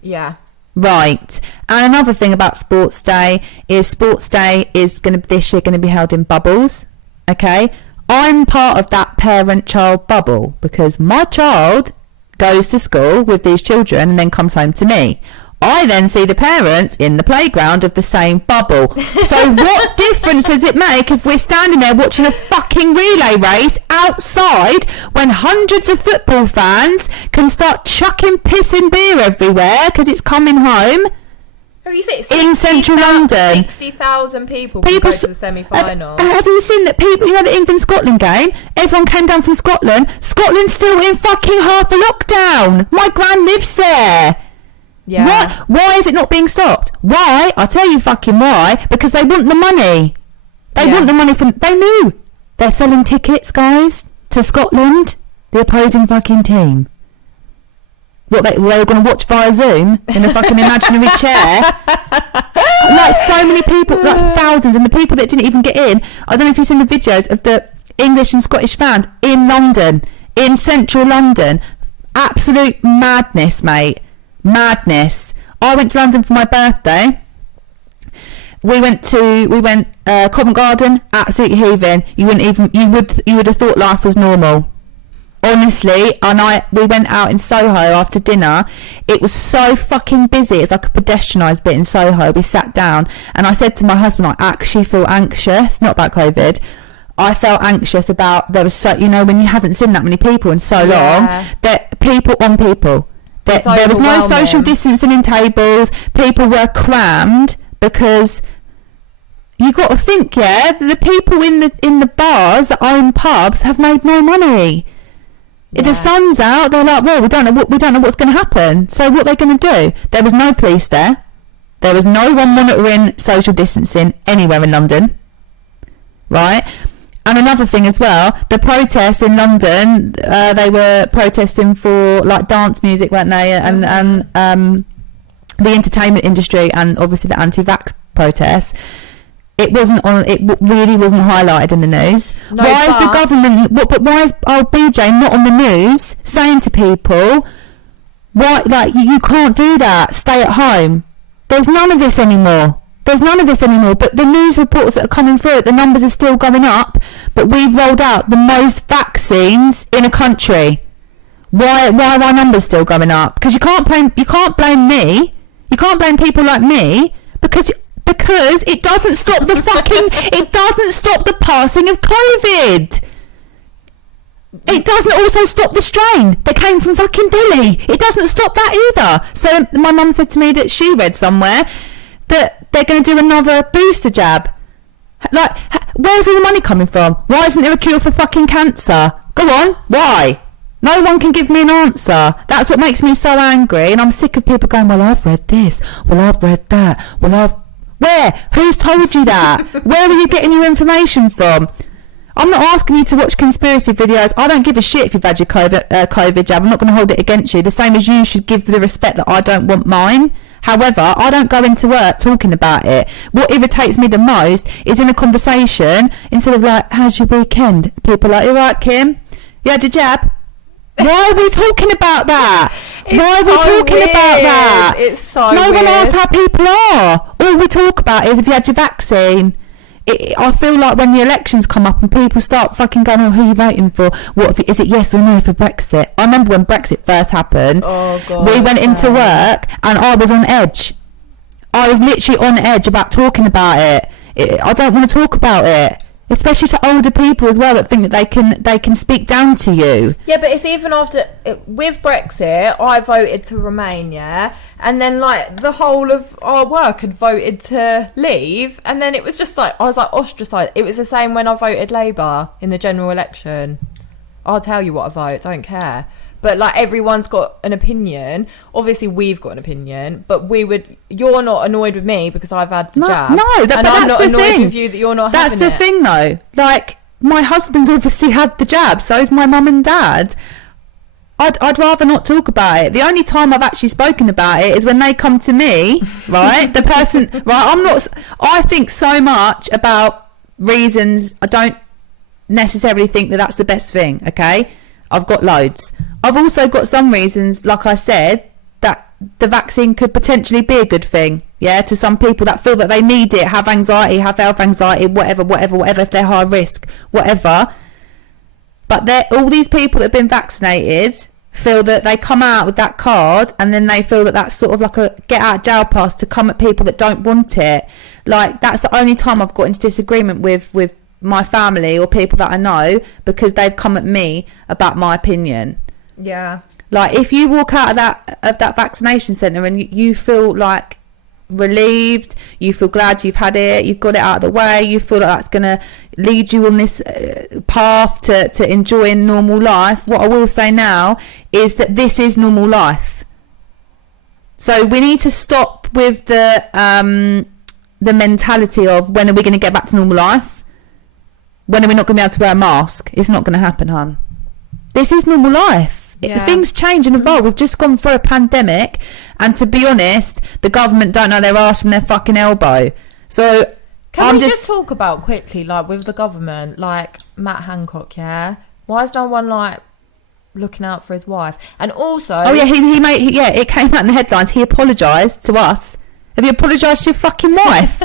Yeah. Right. And another thing about Sports Day is this year going to be held in bubbles. Okay. I'm part of that parent-child bubble because my child goes to school with these children and then comes home to me. I then see the parents in the playground of the same bubble. So what difference does it make if we're standing there watching a fucking relay race outside when hundreds of football fans can start chucking piss and beer everywhere because it's coming home? Have you seen in central London? 60,000 people go to the semi-final. Have you seen that people, you know, the England-Scotland game? Everyone came down from Scotland. Scotland's still in fucking half a lockdown. My gran lives there. Yeah. Why is it not being stopped? Why? I'll tell you fucking why. Because they want the money. They want the money from... They knew. They're selling tickets, guys, to Scotland, the opposing fucking team. What, they were going to watch via Zoom in a fucking imaginary chair? Like, so many people, like thousands, and the people that didn't even get in, I don't know if you've seen the videos of the English and Scottish fans in London, in central London. Absolute madness, mate. Madness. I went to London for my birthday. We went Covent Garden, absolutely heaving. You would have thought life was normal. Honestly, we went out in Soho after dinner. It was so fucking busy. It's like a pedestrianised bit in Soho. We sat down and I said to my husband, I actually feel anxious, not about COVID. I felt anxious about, there was so, you know, when you haven't seen that many people in so long, that people on people. There was no social distancing in tables. People were crammed because you got to think, the people in the bars that own pubs have made no money. If the sun's out, they're like, well, we don't know what's going to happen. So what are they going to do? There was no police there. There was no one monitoring social distancing anywhere in London. Right? And another thing as well, the protests in London, they were protesting for like dance music, weren't they? And the entertainment industry, and obviously the anti-vax protests. It really wasn't highlighted in the news. No, why is the government? Why is BJ not on the news saying to people, "Why, like you can't do that? Stay at home." There's none of this anymore. But the news reports that are coming through, the numbers are still going up. But we've rolled out the most vaccines in a country. Why are our numbers still going up? Because you can't blame me. You can't blame people like me because it doesn't stop it doesn't stop the passing of COVID. It doesn't also stop the strain that came from fucking Delhi. It doesn't stop that either. So my mum said to me that she read somewhere that they're going to do another booster jab. Like, where's all the money coming from? Why isn't there a cure for fucking cancer? Go on, why? No one can give me an answer. That's what makes me so angry, and I'm sick of people going, well, I've read this, well, I've read that, well, Where? Who's told you that? Where are you getting your information from? I'm not asking you to watch conspiracy videos. I don't give a shit if you've had your COVID jab. I'm not going to hold it against you. The same as you should give the respect that I don't want mine. However, I don't go into work talking about it. What irritates me the most is in a conversation, instead of like, how's your weekend? People are like, you right, Kim? You had your jab? Why are we talking about that? Why are we talking about that? It's so no weird. one asks how people are. All we talk about is if you had your vaccine. I feel like when the elections come up and people start fucking going, oh, who are you voting for? Is it yes or no for Brexit? I remember when Brexit first happened. Oh, God. We went into work and I was on edge. I was literally on edge about talking about it. I don't want to talk about it. Especially to older people as well that think that they can speak down to you. Yeah, but it's even after with Brexit, I voted to remain, yeah, and then like the whole of our work had voted to leave, and then it was just like I was like ostracised. It was the same when I voted Labour in the general election. I'll tell you what I vote. I don't care. But like everyone's got an opinion. Obviously, we've got an opinion, but you're not annoyed with me because I've had the jab. No, and but I'm that's not the annoyed thing. with you that you're not. That's having the it. thing, though. Like my husband's obviously had the jab, so is my mum and dad. I'd rather not talk about it. The only time I've actually spoken about it is when they come to me, right? The person, right? I think so much about reasons. I don't necessarily think that that's the best thing. Okay, I've got loads. I've also got some reasons, like I said, that the vaccine could potentially be a good thing. Yeah, to some people that feel that they need it, have anxiety, have health anxiety, whatever, if they're high risk, whatever. But all these people that have been vaccinated feel that they come out with that card and then they feel that that's sort of like a get out of jail pass to come at people that don't want it. Like, that's the only time I've got into disagreement with my family or people that I know, because they've come at me about my opinion. Yeah. Like, if you walk out of that vaccination centre and you feel like relieved, you feel glad you've had it, you've got it out of the way, you feel like that's going to lead you on this path to enjoying normal life, what I will say now is that this is normal life. So we need to stop with the mentality of when are we going to get back to normal life? When are we not going to be able to wear a mask? It's not going to happen, hon. This is normal life. Yeah. Things change and evolve. We've just gone through a pandemic, and to be honest, the government don't know their arse from their fucking elbow. So Can we just talk about quickly, like with the government, like Matt Hancock, yeah? Why is no one like looking out for his wife? And also, oh yeah, it came out in the headlines. He apologised to us. Have you apologised to your fucking wife?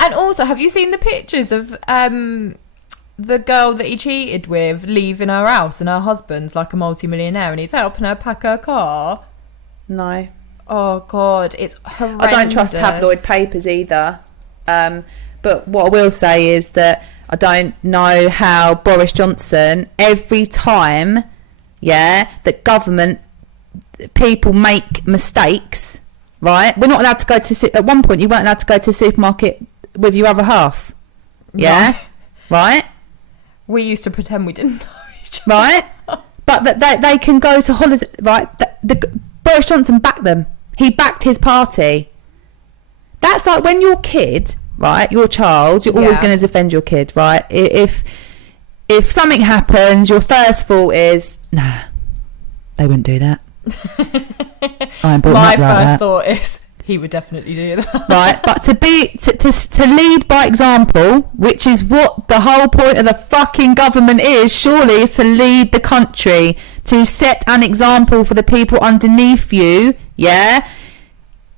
and also, have you seen the pictures of the girl that he cheated with leaving her house, and her husband's like a multi-millionaire and he's helping her pack her car? No. Oh God, it's horrendous. I don't trust tabloid papers either. But what I will say is that I don't know how Boris Johnson, every time, that government people make mistakes, right? We're not allowed to go to, at one point you weren't allowed to go to the supermarket with your other half. Yeah? Right? We used to pretend we didn't know each other. Right? But that they can go to holiday, right? Boris Johnson backed them. He backed his party. That's like when your kid, right, your child, you're always going to defend your kid, right? If something happens, your first thought is, nah, they wouldn't do that. My first thought is, he would definitely do that. Right, but to lead by example, which is what the whole point of the fucking government is, surely, is to lead the country, to set an example for the people underneath you,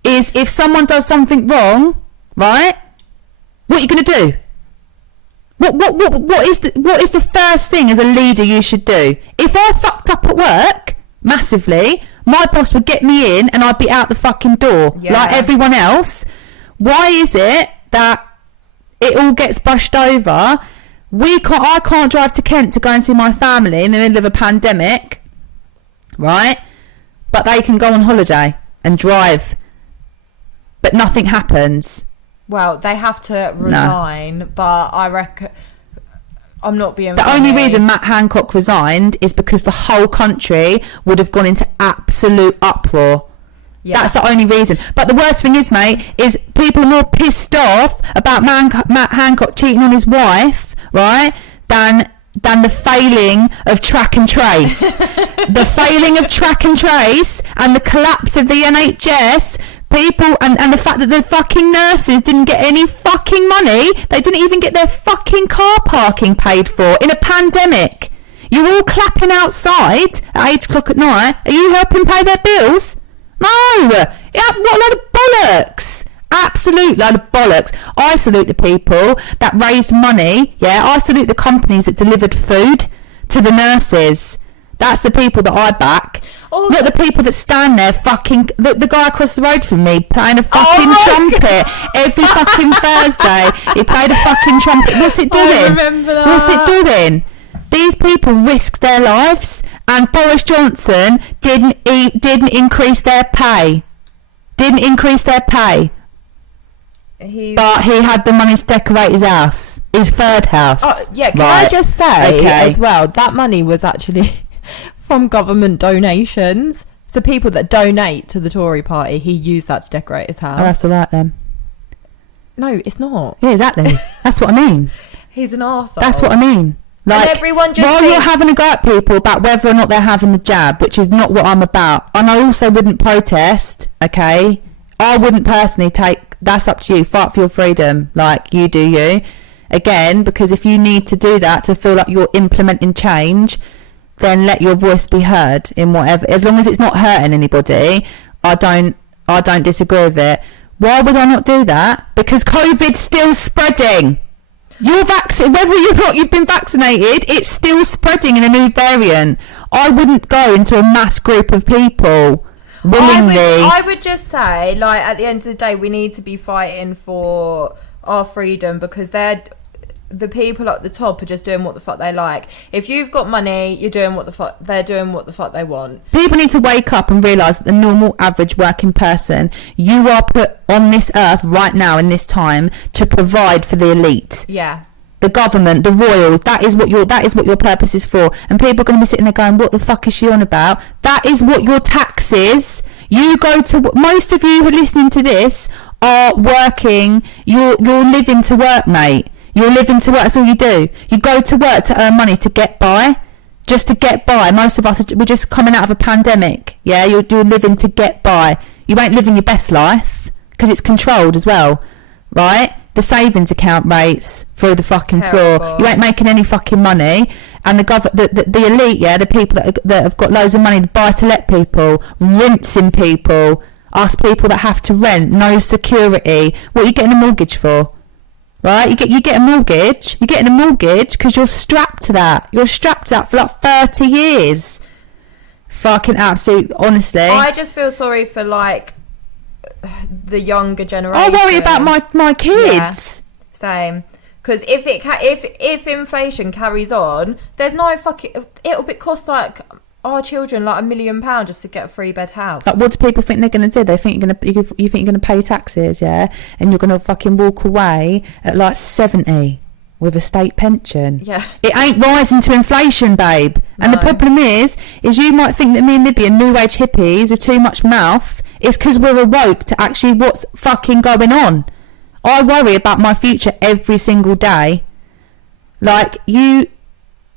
is if someone does something wrong, right, what are you going to do? What is the first thing as a leader you should do? If I fucked up at work massively, my boss would get me in and I'd be out the fucking door like everyone else. Why is it that it all gets brushed over? I can't drive to Kent to go and see my family in the middle of a pandemic, right? But they can go on holiday and drive. but nothing happens. Well, they have to resign, but I reckon... I'm not being The only reason Matt Hancock resigned is because the whole country would have gone into absolute uproar. Yeah. That's the only reason. But the worst thing is, mate, is people are more pissed off about Matt Hancock cheating on his wife, right, than the failing of track and trace. The failing of track and trace and the collapse of the NHS... People and the fact that the fucking nurses didn't get any fucking money. They didn't even get their fucking car parking paid for in a pandemic. You're all clapping outside at 8 o'clock at night. Are you helping pay their bills? No. Yeah, what a load of bollocks. Absolute load of bollocks. I salute the people that raised money. Yeah, I salute the companies that delivered food to the nurses. That's the people that I back. Oh, not the people that stand there fucking... The guy across the road from me playing a fucking trumpet every fucking Thursday. He played a fucking trumpet. What's it doing? I remember that. What's it doing? These people risked their lives, and Boris Johnson didn't increase their pay. Didn't increase their pay. But he had the money to decorate his house. His third house. Oh, yeah, can I just say as well, that money was actually... from government donations. So people that donate to the Tory party, he used that to decorate his house. Oh, that's all right then. No, it's not. Yeah, exactly. That's what I mean. He's an arsehole. That's what I mean. Like, and everyone just while you're having a go at people about whether or not they're having the jab, which is not what I'm about, and I also wouldn't protest, okay? I wouldn't personally that's up to you. Fight for your freedom, like you do you. Again, because if you need to do that to feel like you're implementing change, then let your voice be heard in whatever, as long as it's not hurting anybody. I don't disagree with it. Why would I not do that? Because COVID's still spreading. You're whether you're not, you've been vaccinated, it's still spreading in a new variant. I wouldn't go into a mass group of people willingly. I would just say, like, at the end of the day, we need to be fighting for our freedom, because the people at the top are just doing what the fuck they like. If you've got money, you're doing what the fuck, they're doing what the fuck they want. People need to wake up and realise that the normal average working person, you are put on this earth right now in this time to provide for the elite. Yeah. The government, the royals, that is what your purpose is for. And people are going to be sitting there going, what the fuck is she on about? That is what your tax is. You go to, most of you who are listening to this are working, you're living to work, mate. You're living to work, that's all you do. You go to work to earn money to get by. Just to get by. Most of us, we're just coming out of a pandemic. Yeah, you're living to get by. You ain't living your best life, because it's controlled as well, right? The savings account rates through the fucking floor. You ain't making any fucking money. And the elite, yeah, the people that have got loads of money, the buy-to-let people, rinsing people, us people that have to rent, no security. What are you getting a mortgage for? Right, you get a mortgage. You're getting a mortgage because you're strapped to that. You're strapped to that for like 30 years. Fucking absolute, honestly. I just feel sorry for like the younger generation. I worry about my kids. Yeah, same. Because if inflation carries on, there's no fucking. It'll cost like our children like £1 million just to get a 3-bed house. Like, what do people think they're going to do? They think you think you're going to pay taxes, yeah, and you're going to fucking walk away at like 70 with a state pension. Yeah, it ain't rising to inflation, babe. And the problem is you might think that me and Libby are new age hippies with too much mouth. It's because we're awoke to actually what's fucking going on. I worry about my future every single day. Like, in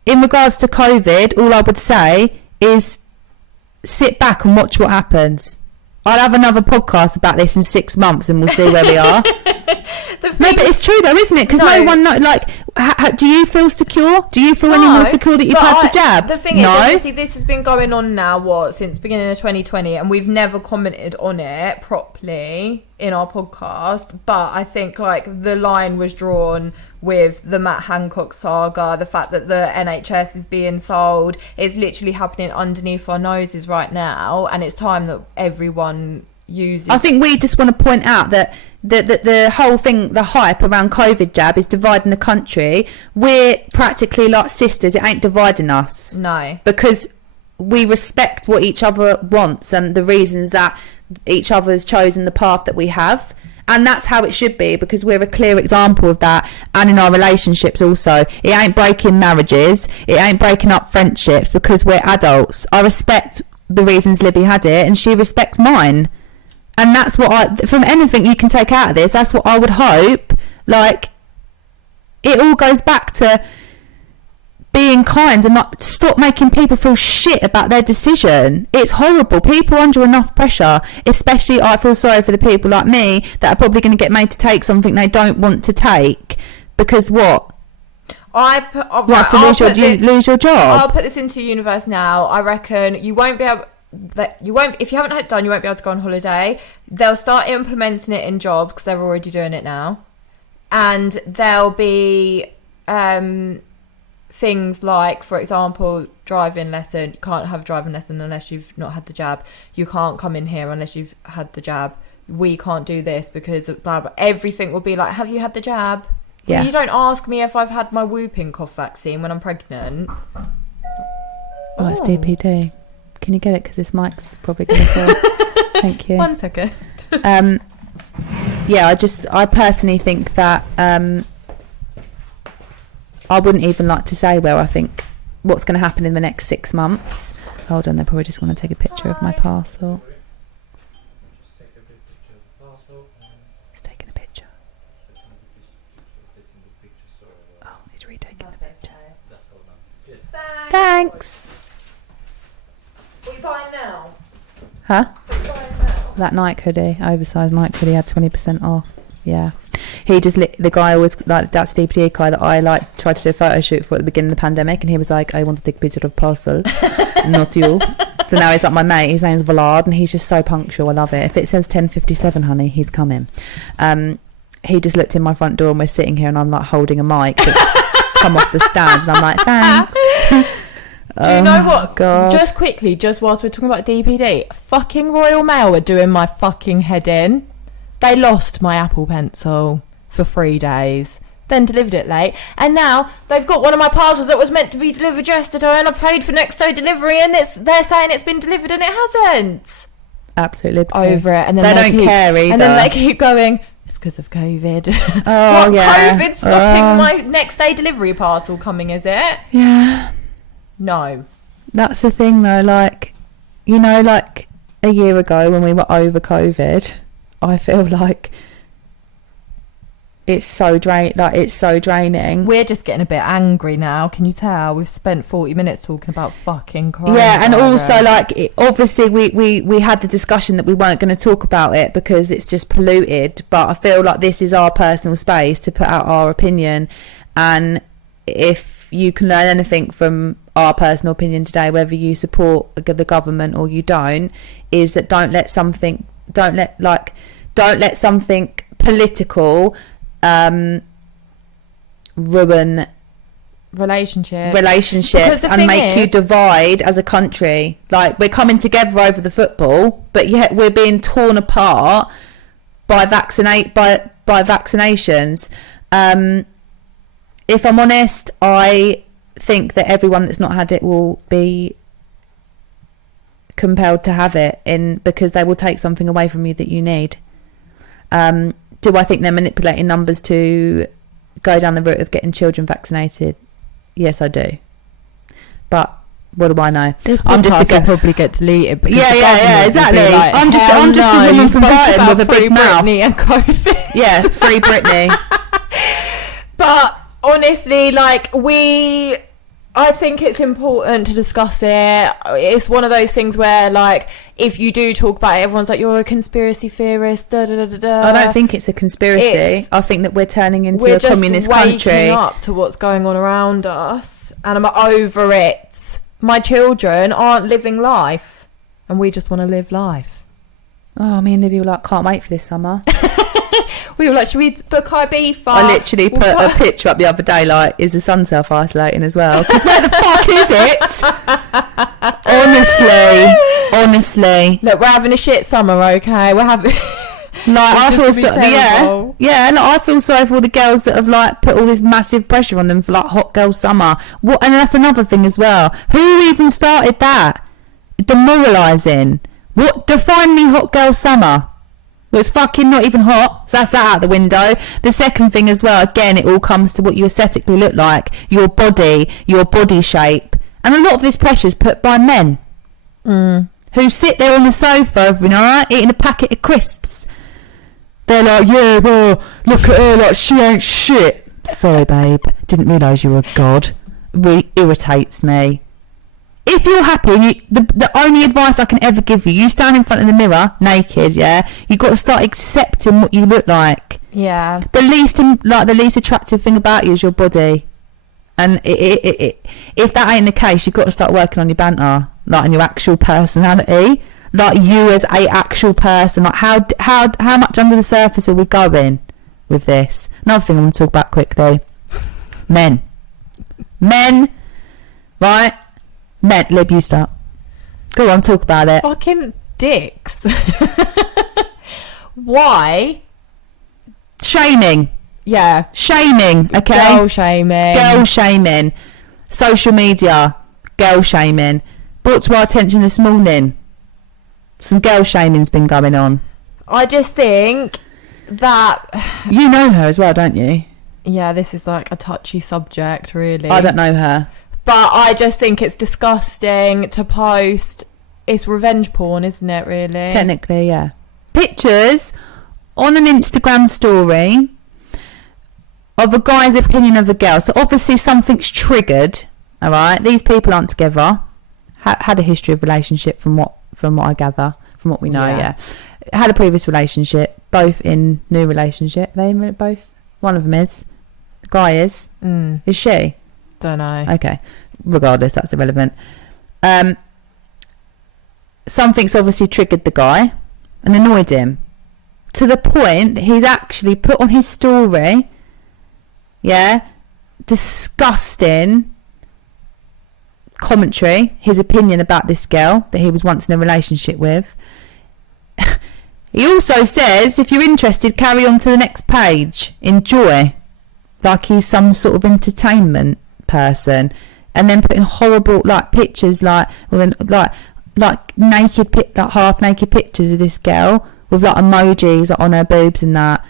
regards to COVID, all I would say is sit back and watch what happens. I'll have another podcast about this in 6 months and we'll see where we are. No, but it's true though, isn't it? Because no one like, do you feel secure? Do you feel any more secure that you've had the jab? The thing is, obviously this has been going on now, since the beginning of 2020, and we've never commented on it properly in our podcast. But I think like the line was drawn with the Matt Hancock saga, the fact that the NHS is being sold. It's literally happening underneath our noses right now, and it's time that everyone uses. I think we just want to point out that the whole thing, the hype around COVID jab is dividing the country. We're practically like sisters. It ain't dividing us. No. Because we respect what each other wants and the reasons that each other's chosen the path that we have. And that's how it should be, because we're a clear example of that. And in our relationships also, it ain't breaking marriages, it ain't breaking up friendships, because we're adults. I respect the reasons Libby had it, and she respects mine. And that's what from anything you can take out of this, that's what I would hope. Like, it all goes back to being kind and not stop making people feel shit about their decision. It's horrible. People are under enough pressure, especially I feel sorry for the people like me that are probably going to get made to take something they don't want to take, because what? Lose your job. I'll put this into universe now. I reckon you won't be able if you haven't had it done, you won't be able to go on holiday. They'll start implementing it in jobs because they're already doing it now, and there'll be things like, for example, driving lesson. You can't have a driving lesson unless you've not had the jab. You can't come in here unless you've had the jab. We can't do this because of blah blah. Everything will be like, have you had the jab? Yeah. You don't ask me if I've had my whooping cough vaccine when I'm pregnant. Oh, it's DPD. Can you get it? Because this mic's probably going to fall. Thank you. 1 second. Yeah, I personally think that I wouldn't even like to say where I think what's going to happen in the next 6 months. Hold on, they probably just want to take a picture of my parcel. He's taking a picture. Oh, he's retaking the picture. Thanks. What are you buying now? Huh? What are you buying now? That Nike hoodie, oversized Nike hoodie, had 20% off. Yeah. He just the guy always, like, that Steve D guy that I like tried to do a photo shoot for at the beginning of the pandemic, and he was like, I want to take a picture of parcel, not you. So now he's like my mate, his name's Vallard, and he's just so punctual. I love it. If it says 10:57, honey, he's coming. He just looked in my front door and we're sitting here and I'm like holding a mic that's come off the stands, and I'm like, thanks. Do you know what? God. Just quickly, just whilst we're talking about DPD, fucking Royal Mail are doing my fucking head in. They lost my Apple Pencil for 3 days, then delivered it late, and now they've got one of my parcels that was meant to be delivered yesterday, and I paid for next day delivery, and they're saying it's been delivered and it hasn't. Absolutely Over it, and then they don't care either. And then they keep going, it's because of COVID. Oh, what, yeah. COVID stopping my next day delivery parcel coming, is it? Yeah. No. That's the thing though, like, you know, like a year ago when we were over COVID, I feel like it's so draining. We're just getting a bit angry now. Can you tell? We've spent 40 minutes talking about fucking crime. Yeah, and also, like, obviously we had the discussion that we weren't going to talk about it because it's just polluted, but I feel like this is our personal space to put out our opinion, and if you can learn anything from our personal opinion today, whether you support the government or you don't, is that don't let something political ruin relationships and make you divide as a country. Like, we're coming together over the football, but yet we're being torn apart by vaccinations. If I'm honest, I think that everyone that's not had it will be compelled to have it because they will take something away from you that you need. Do I think they're manipulating numbers to go down the route of getting children vaccinated? Yes, I do. But what do I know? This podcast will probably get deleted. Yeah, exactly. Like, I'm just a woman from Brighton with a big mouth. Britney and COVID. Yeah, free Britney. But honestly, like, I think it's important to discuss it. It's one of those things where, like, if you do talk about it, everyone's like, you're a conspiracy theorist, da da da da. I don't think it's a conspiracy. I think that we're turning into a communist country. We're just waking up to what's going on around us, and I'm over it. My children aren't living life, and we just want to live life. Oh, me and Libby were like, can't wait for this summer. We were like, should we book Ibiza? I literally put a picture up the other day, like, is the sun self-isolating as well? Because where the fuck is it? Honestly. Look, we're having a shit summer, okay? We're having... Like, I feel I feel sorry for all the girls that have, like, put all this massive pressure on them for, like, hot girl summer. And that's another thing as well. Who even started that? Demoralising. What? Define me hot girl summer. Well, it's fucking not even hot, so that's that out the window. The second thing as well, again, it all comes to what you aesthetically look like, your body shape, and a lot of this pressure's put by men who sit there on the sofa every night eating a packet of crisps. They're like, yeah, well, look at her like she ain't shit. Sorry, babe, didn't realise you were a god. Really irritates me. If you're happy, the only advice I can ever give you, you stand in front of the mirror naked, yeah, you've got to start accepting what you look like. Yeah. The least attractive thing about you is your body, and if that ain't the case, you've got to start working on your banter, like on your actual personality, like you as a actual person. Like how much under the surface are we going with this? Another thing I want to talk about quickly: men, right? Men, Lib, you start. Go on, talk about it. Fucking dicks. Why? Shaming. Yeah. Shaming, okay? Girl shaming. Girl shaming. Social media. Girl shaming. Brought to our attention this morning. Some girl shaming's been going on. I just think that... You know her as well, don't you? Yeah, this is like a touchy subject, really. I don't know her. But I just think it's disgusting to post. It's revenge porn, isn't it, really? Technically, yeah. Pictures on an Instagram story of a guy's opinion of a girl. So obviously something's triggered, all right? These people aren't together. Had a history of relationship from what I gather, from what we know, yeah. Had a previous relationship, both in new relationship. They both? One of them is. The guy is. Is she? Don't know. Okay. Regardless, that's irrelevant. Something's obviously triggered the guy and annoyed him to the point that he's actually put on his story, disgusting commentary, his opinion about this girl that he was once in a relationship with. He also says, if you're interested, carry on to the next page. Enjoy. Like he's some sort of entertainment person, and then putting horrible pictures like naked half naked pictures of this girl with emojis on her boobs and that,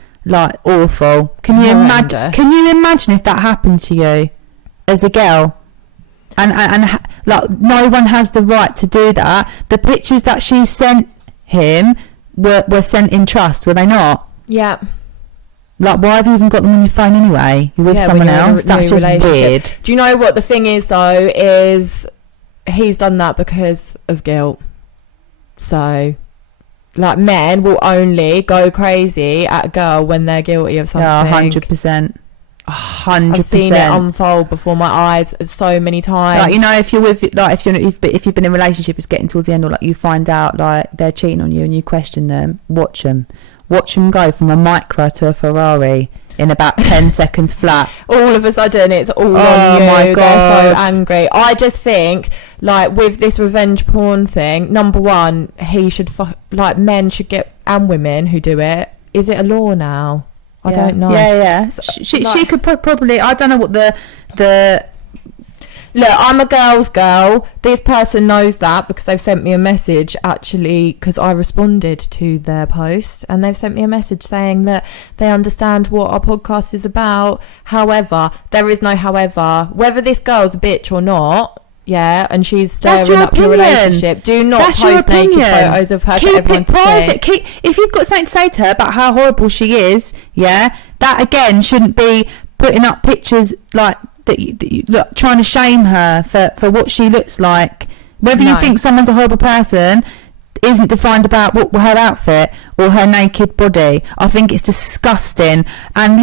awful. Can you imagine if that happened to you as a girl? And no one has the right to do that. The pictures that she sent him were sent in trust, were they not? Yeah. Why have you even got them on your phone anyway? You're with someone else? That's just weird. Do you know what the thing is, though, is he's done that because of guilt. So, men will only go crazy at a girl when they're guilty of something. Yeah, 100%. 100%. I've seen it unfold before my eyes so many times. If you're with, if you've been in a relationship, it's getting towards the end, or you find out they're cheating on you and you question them, watch them go from a Micra to a Ferrari in about 10 seconds flat. All of a sudden it's all on you. Oh my God. They're so angry. I just think with this revenge porn thing, number one, he should men should get, and women who do it, is it a law now? I don't know. Yeah. She could probably, I don't know what the Look, I'm a girl's girl. This person knows that because they've sent me a message, actually, because I responded to their post, and they've sent me a message saying that they understand what our podcast is about. However, there is no however. Whether this girl's a bitch or not, and she's stirring up your relationship, do not post naked photos of her for everyone to see. If you've got something to say to her about how horrible she is, that again shouldn't be putting up pictures that you look, trying to shame her for what she looks like. Whether you think someone's a horrible person isn't defined about her outfit or her naked body. I think it's disgusting. And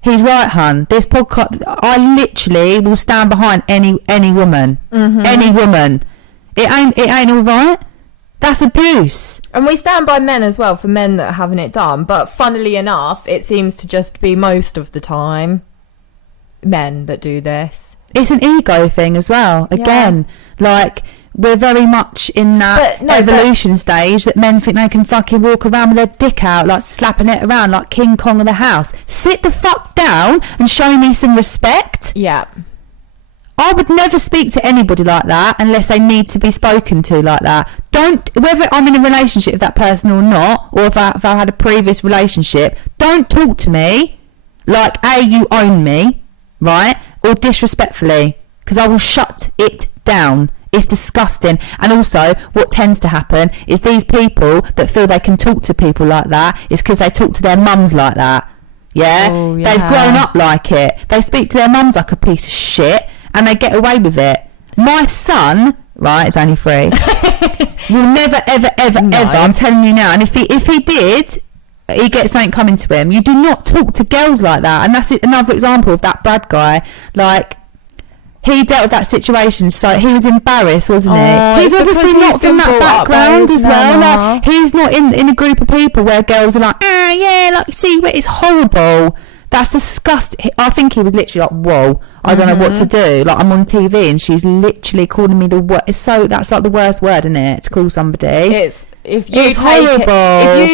he's right, hun. This podcast, I literally will stand behind any woman. Mm-hmm. Any woman. It ain't all right. That's abuse. And we stand by men as well, for men that are having it done. But funnily enough, it seems to just be most of the time men that do this. It's an ego thing as well. Again, we're very much in that evolution stage that men think they can fucking walk around with their dick out, slapping it around like King Kong of the house. Sit the fuck down and show me some respect. Yeah. I would never speak to anybody like that unless they need to be spoken to like that. Don't don't, whether I'm in a relationship with that person or not, or if I had a previous relationship, don't talk to me like you own me, right? Or disrespectfully, because I will shut it down. It's disgusting. And also, what tends to happen is these people that feel they can talk to people like that is because they talk to their mums like that. Yeah? Oh, yeah. They've grown up like it. They speak to their mums like a piece of shit, and they get away with it. My son, right, it's only 3, will never, ever, ever, ever, I'm telling you now, and if he did, he gets something coming to him. You do not talk to girls like that. And that's another example of that Brad guy. Like, he dealt with that situation, so he was embarrassed, wasn't he? He's obviously not from that background as well. Like, he's not in a group of people where girls are like, yeah, like, see, it's horrible. That's disgusting. I think he was literally like, whoa, I don't know what to do. Like, I'm on TV and she's literally calling me the worst. That's like the worst word, isn't it? To call somebody. If you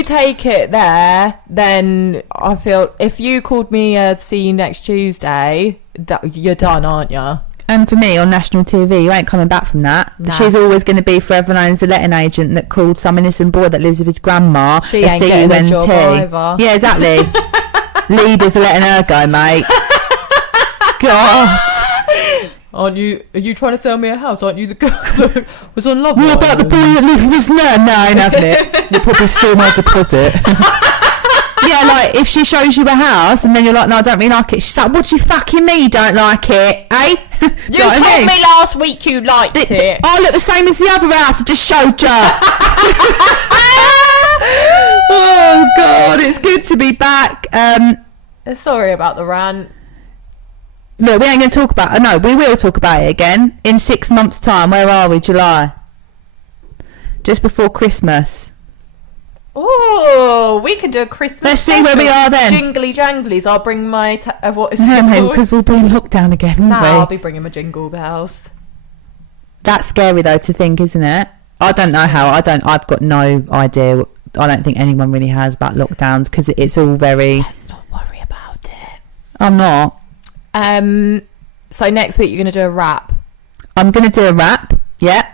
take it there, then I feel if you called me see you next Tuesday, that you're done, aren't you? And for me, on national TV, you ain't coming back from that. Nah. She's always going to be forever known as a letting agent that called some innocent boy that lives with his grandma. She ain't getting a job either. Yeah, exactly. Leaders are letting her go, mate. God. Are you trying to sell me a house? Aren't you the girl that was on Love Island? What about the boy that lives with his nan? No, I ain't having it. You'll probably steal my deposit. Yeah, like, if she shows you a house and then you're like, no, I don't really like it. She's like, what do you fucking mean you don't like it, eh? You told me last week you liked it. I look the same as the other house. I just showed you. Oh, God, it's good to be back. Sorry about the rant. Look, we ain't going to talk about it. No, we will talk about it again in 6 months' time. Where are we? July. Just before Christmas. Oh, we can do a Christmas. Let's see where we are then. Jingly janglies. I'll bring my what is it called? Because we'll be in lockdown again, won't we? I'll be bringing my jingle bells. That's scary though to think, isn't it? I don't know how. I've got no idea. I don't think anyone really has about lockdowns because it's all very. Let's not worry about it. I'm not. So next week you're going to do a rap. I'm going to do a rap. Yeah.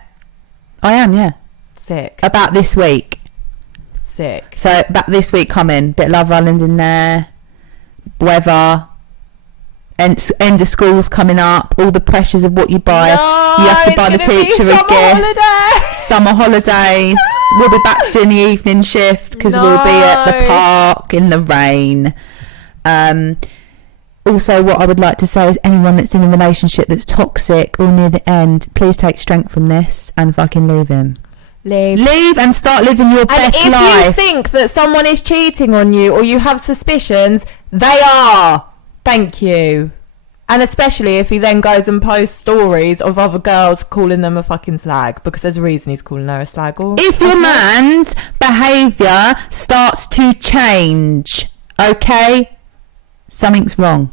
I am, yeah. Sick. About this week. Sick. So about this week coming. Bit Love Island in there. Weather. End of school's coming up. All the pressures of what you buy. You have to buy the teacher a gift. Summer holidays. We'll be back to doing the evening shift because we'll be at the park in the rain. Also, what I would like to say is anyone that's in a relationship that's toxic or near the end, please take strength from this and fucking leave him. Leave and start living your best life. And if you think that someone is cheating on you or you have suspicions, they are. Thank you. And especially if he then goes and posts stories of other girls calling them a fucking slag, because there's a reason he's calling her a slag. If your man's behaviour starts to change, okay? Something's wrong.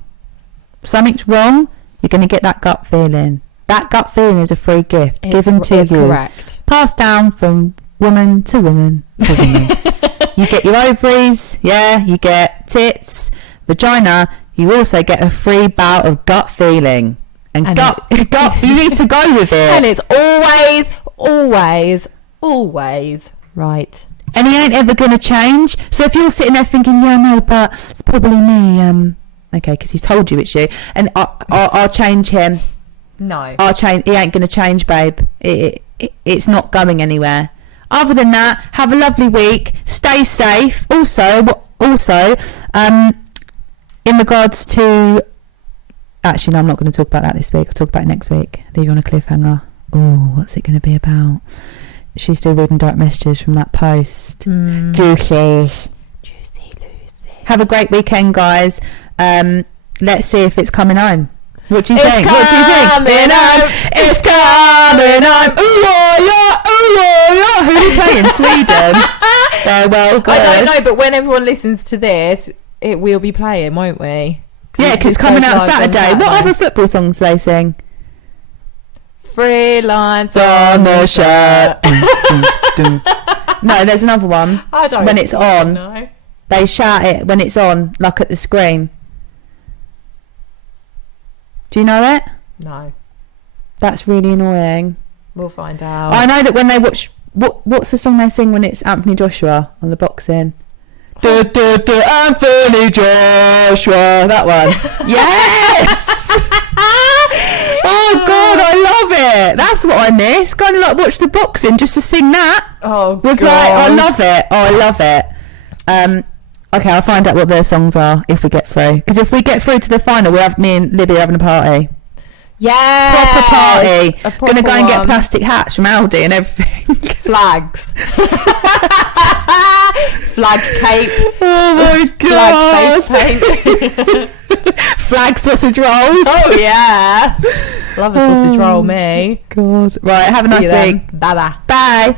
Something's wrong. You're going to get that gut feeling. That gut feeling is a free gift given to you. Correct. Passed down from woman to woman to woman. You get your ovaries, yeah, you get tits, vagina. You also get a free bout of gut feeling. And gut, you need to go with it. And it's always right. And he ain't ever going to change. So if you're sitting there thinking, yeah, no, but it's probably me, okay, because he's told you it's you, and I'll change him. No. I'll change. He ain't going to change, babe. It's not going anywhere. Other than that, have a lovely week. Stay safe. Also, in regards to... Actually, no, I'm not going to talk about that this week. I'll talk about it next week. Leave you on a cliffhanger. Oh, what's it going to be about? She's still reading dark messages from that post. Juicy. Have a great weekend, guys. Let's see if it's coming home. What do you think? What do you think? It's coming home. Who are you playing? Sweden. They're well good. I don't know, but when everyone listens to this, it will be playing, won't we? Yeah, because it's coming out Saturday. What other football songs do they sing? Free lines on the shirt. No, there's another one. I don't when it's on, know. They shout it when it's on, like at the screen. Do you know it? No. That's really annoying. We'll find out. I know that when they watch What's the song they sing when it's Anthony Joshua on the boxing? Anthony Joshua, that one. Yes. Oh God, I love it. That's what I miss. Going to like watch the boxing just to sing that. Oh with God. Like, I love it. Oh, I love it. Okay, I'll find out what their songs are if we get through. Because if we get through to the final, me and Libby are having a party. Yeah, proper party. Gonna go and get one. plastic hats from Aldi and everything. Flags. Flag cape. Oh my God. Flag face paint. Flag sausage rolls. Oh yeah. Love a sausage roll, me. God. Right, have a nice week. Bye bye. Bye.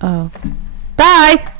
Oh. Bye.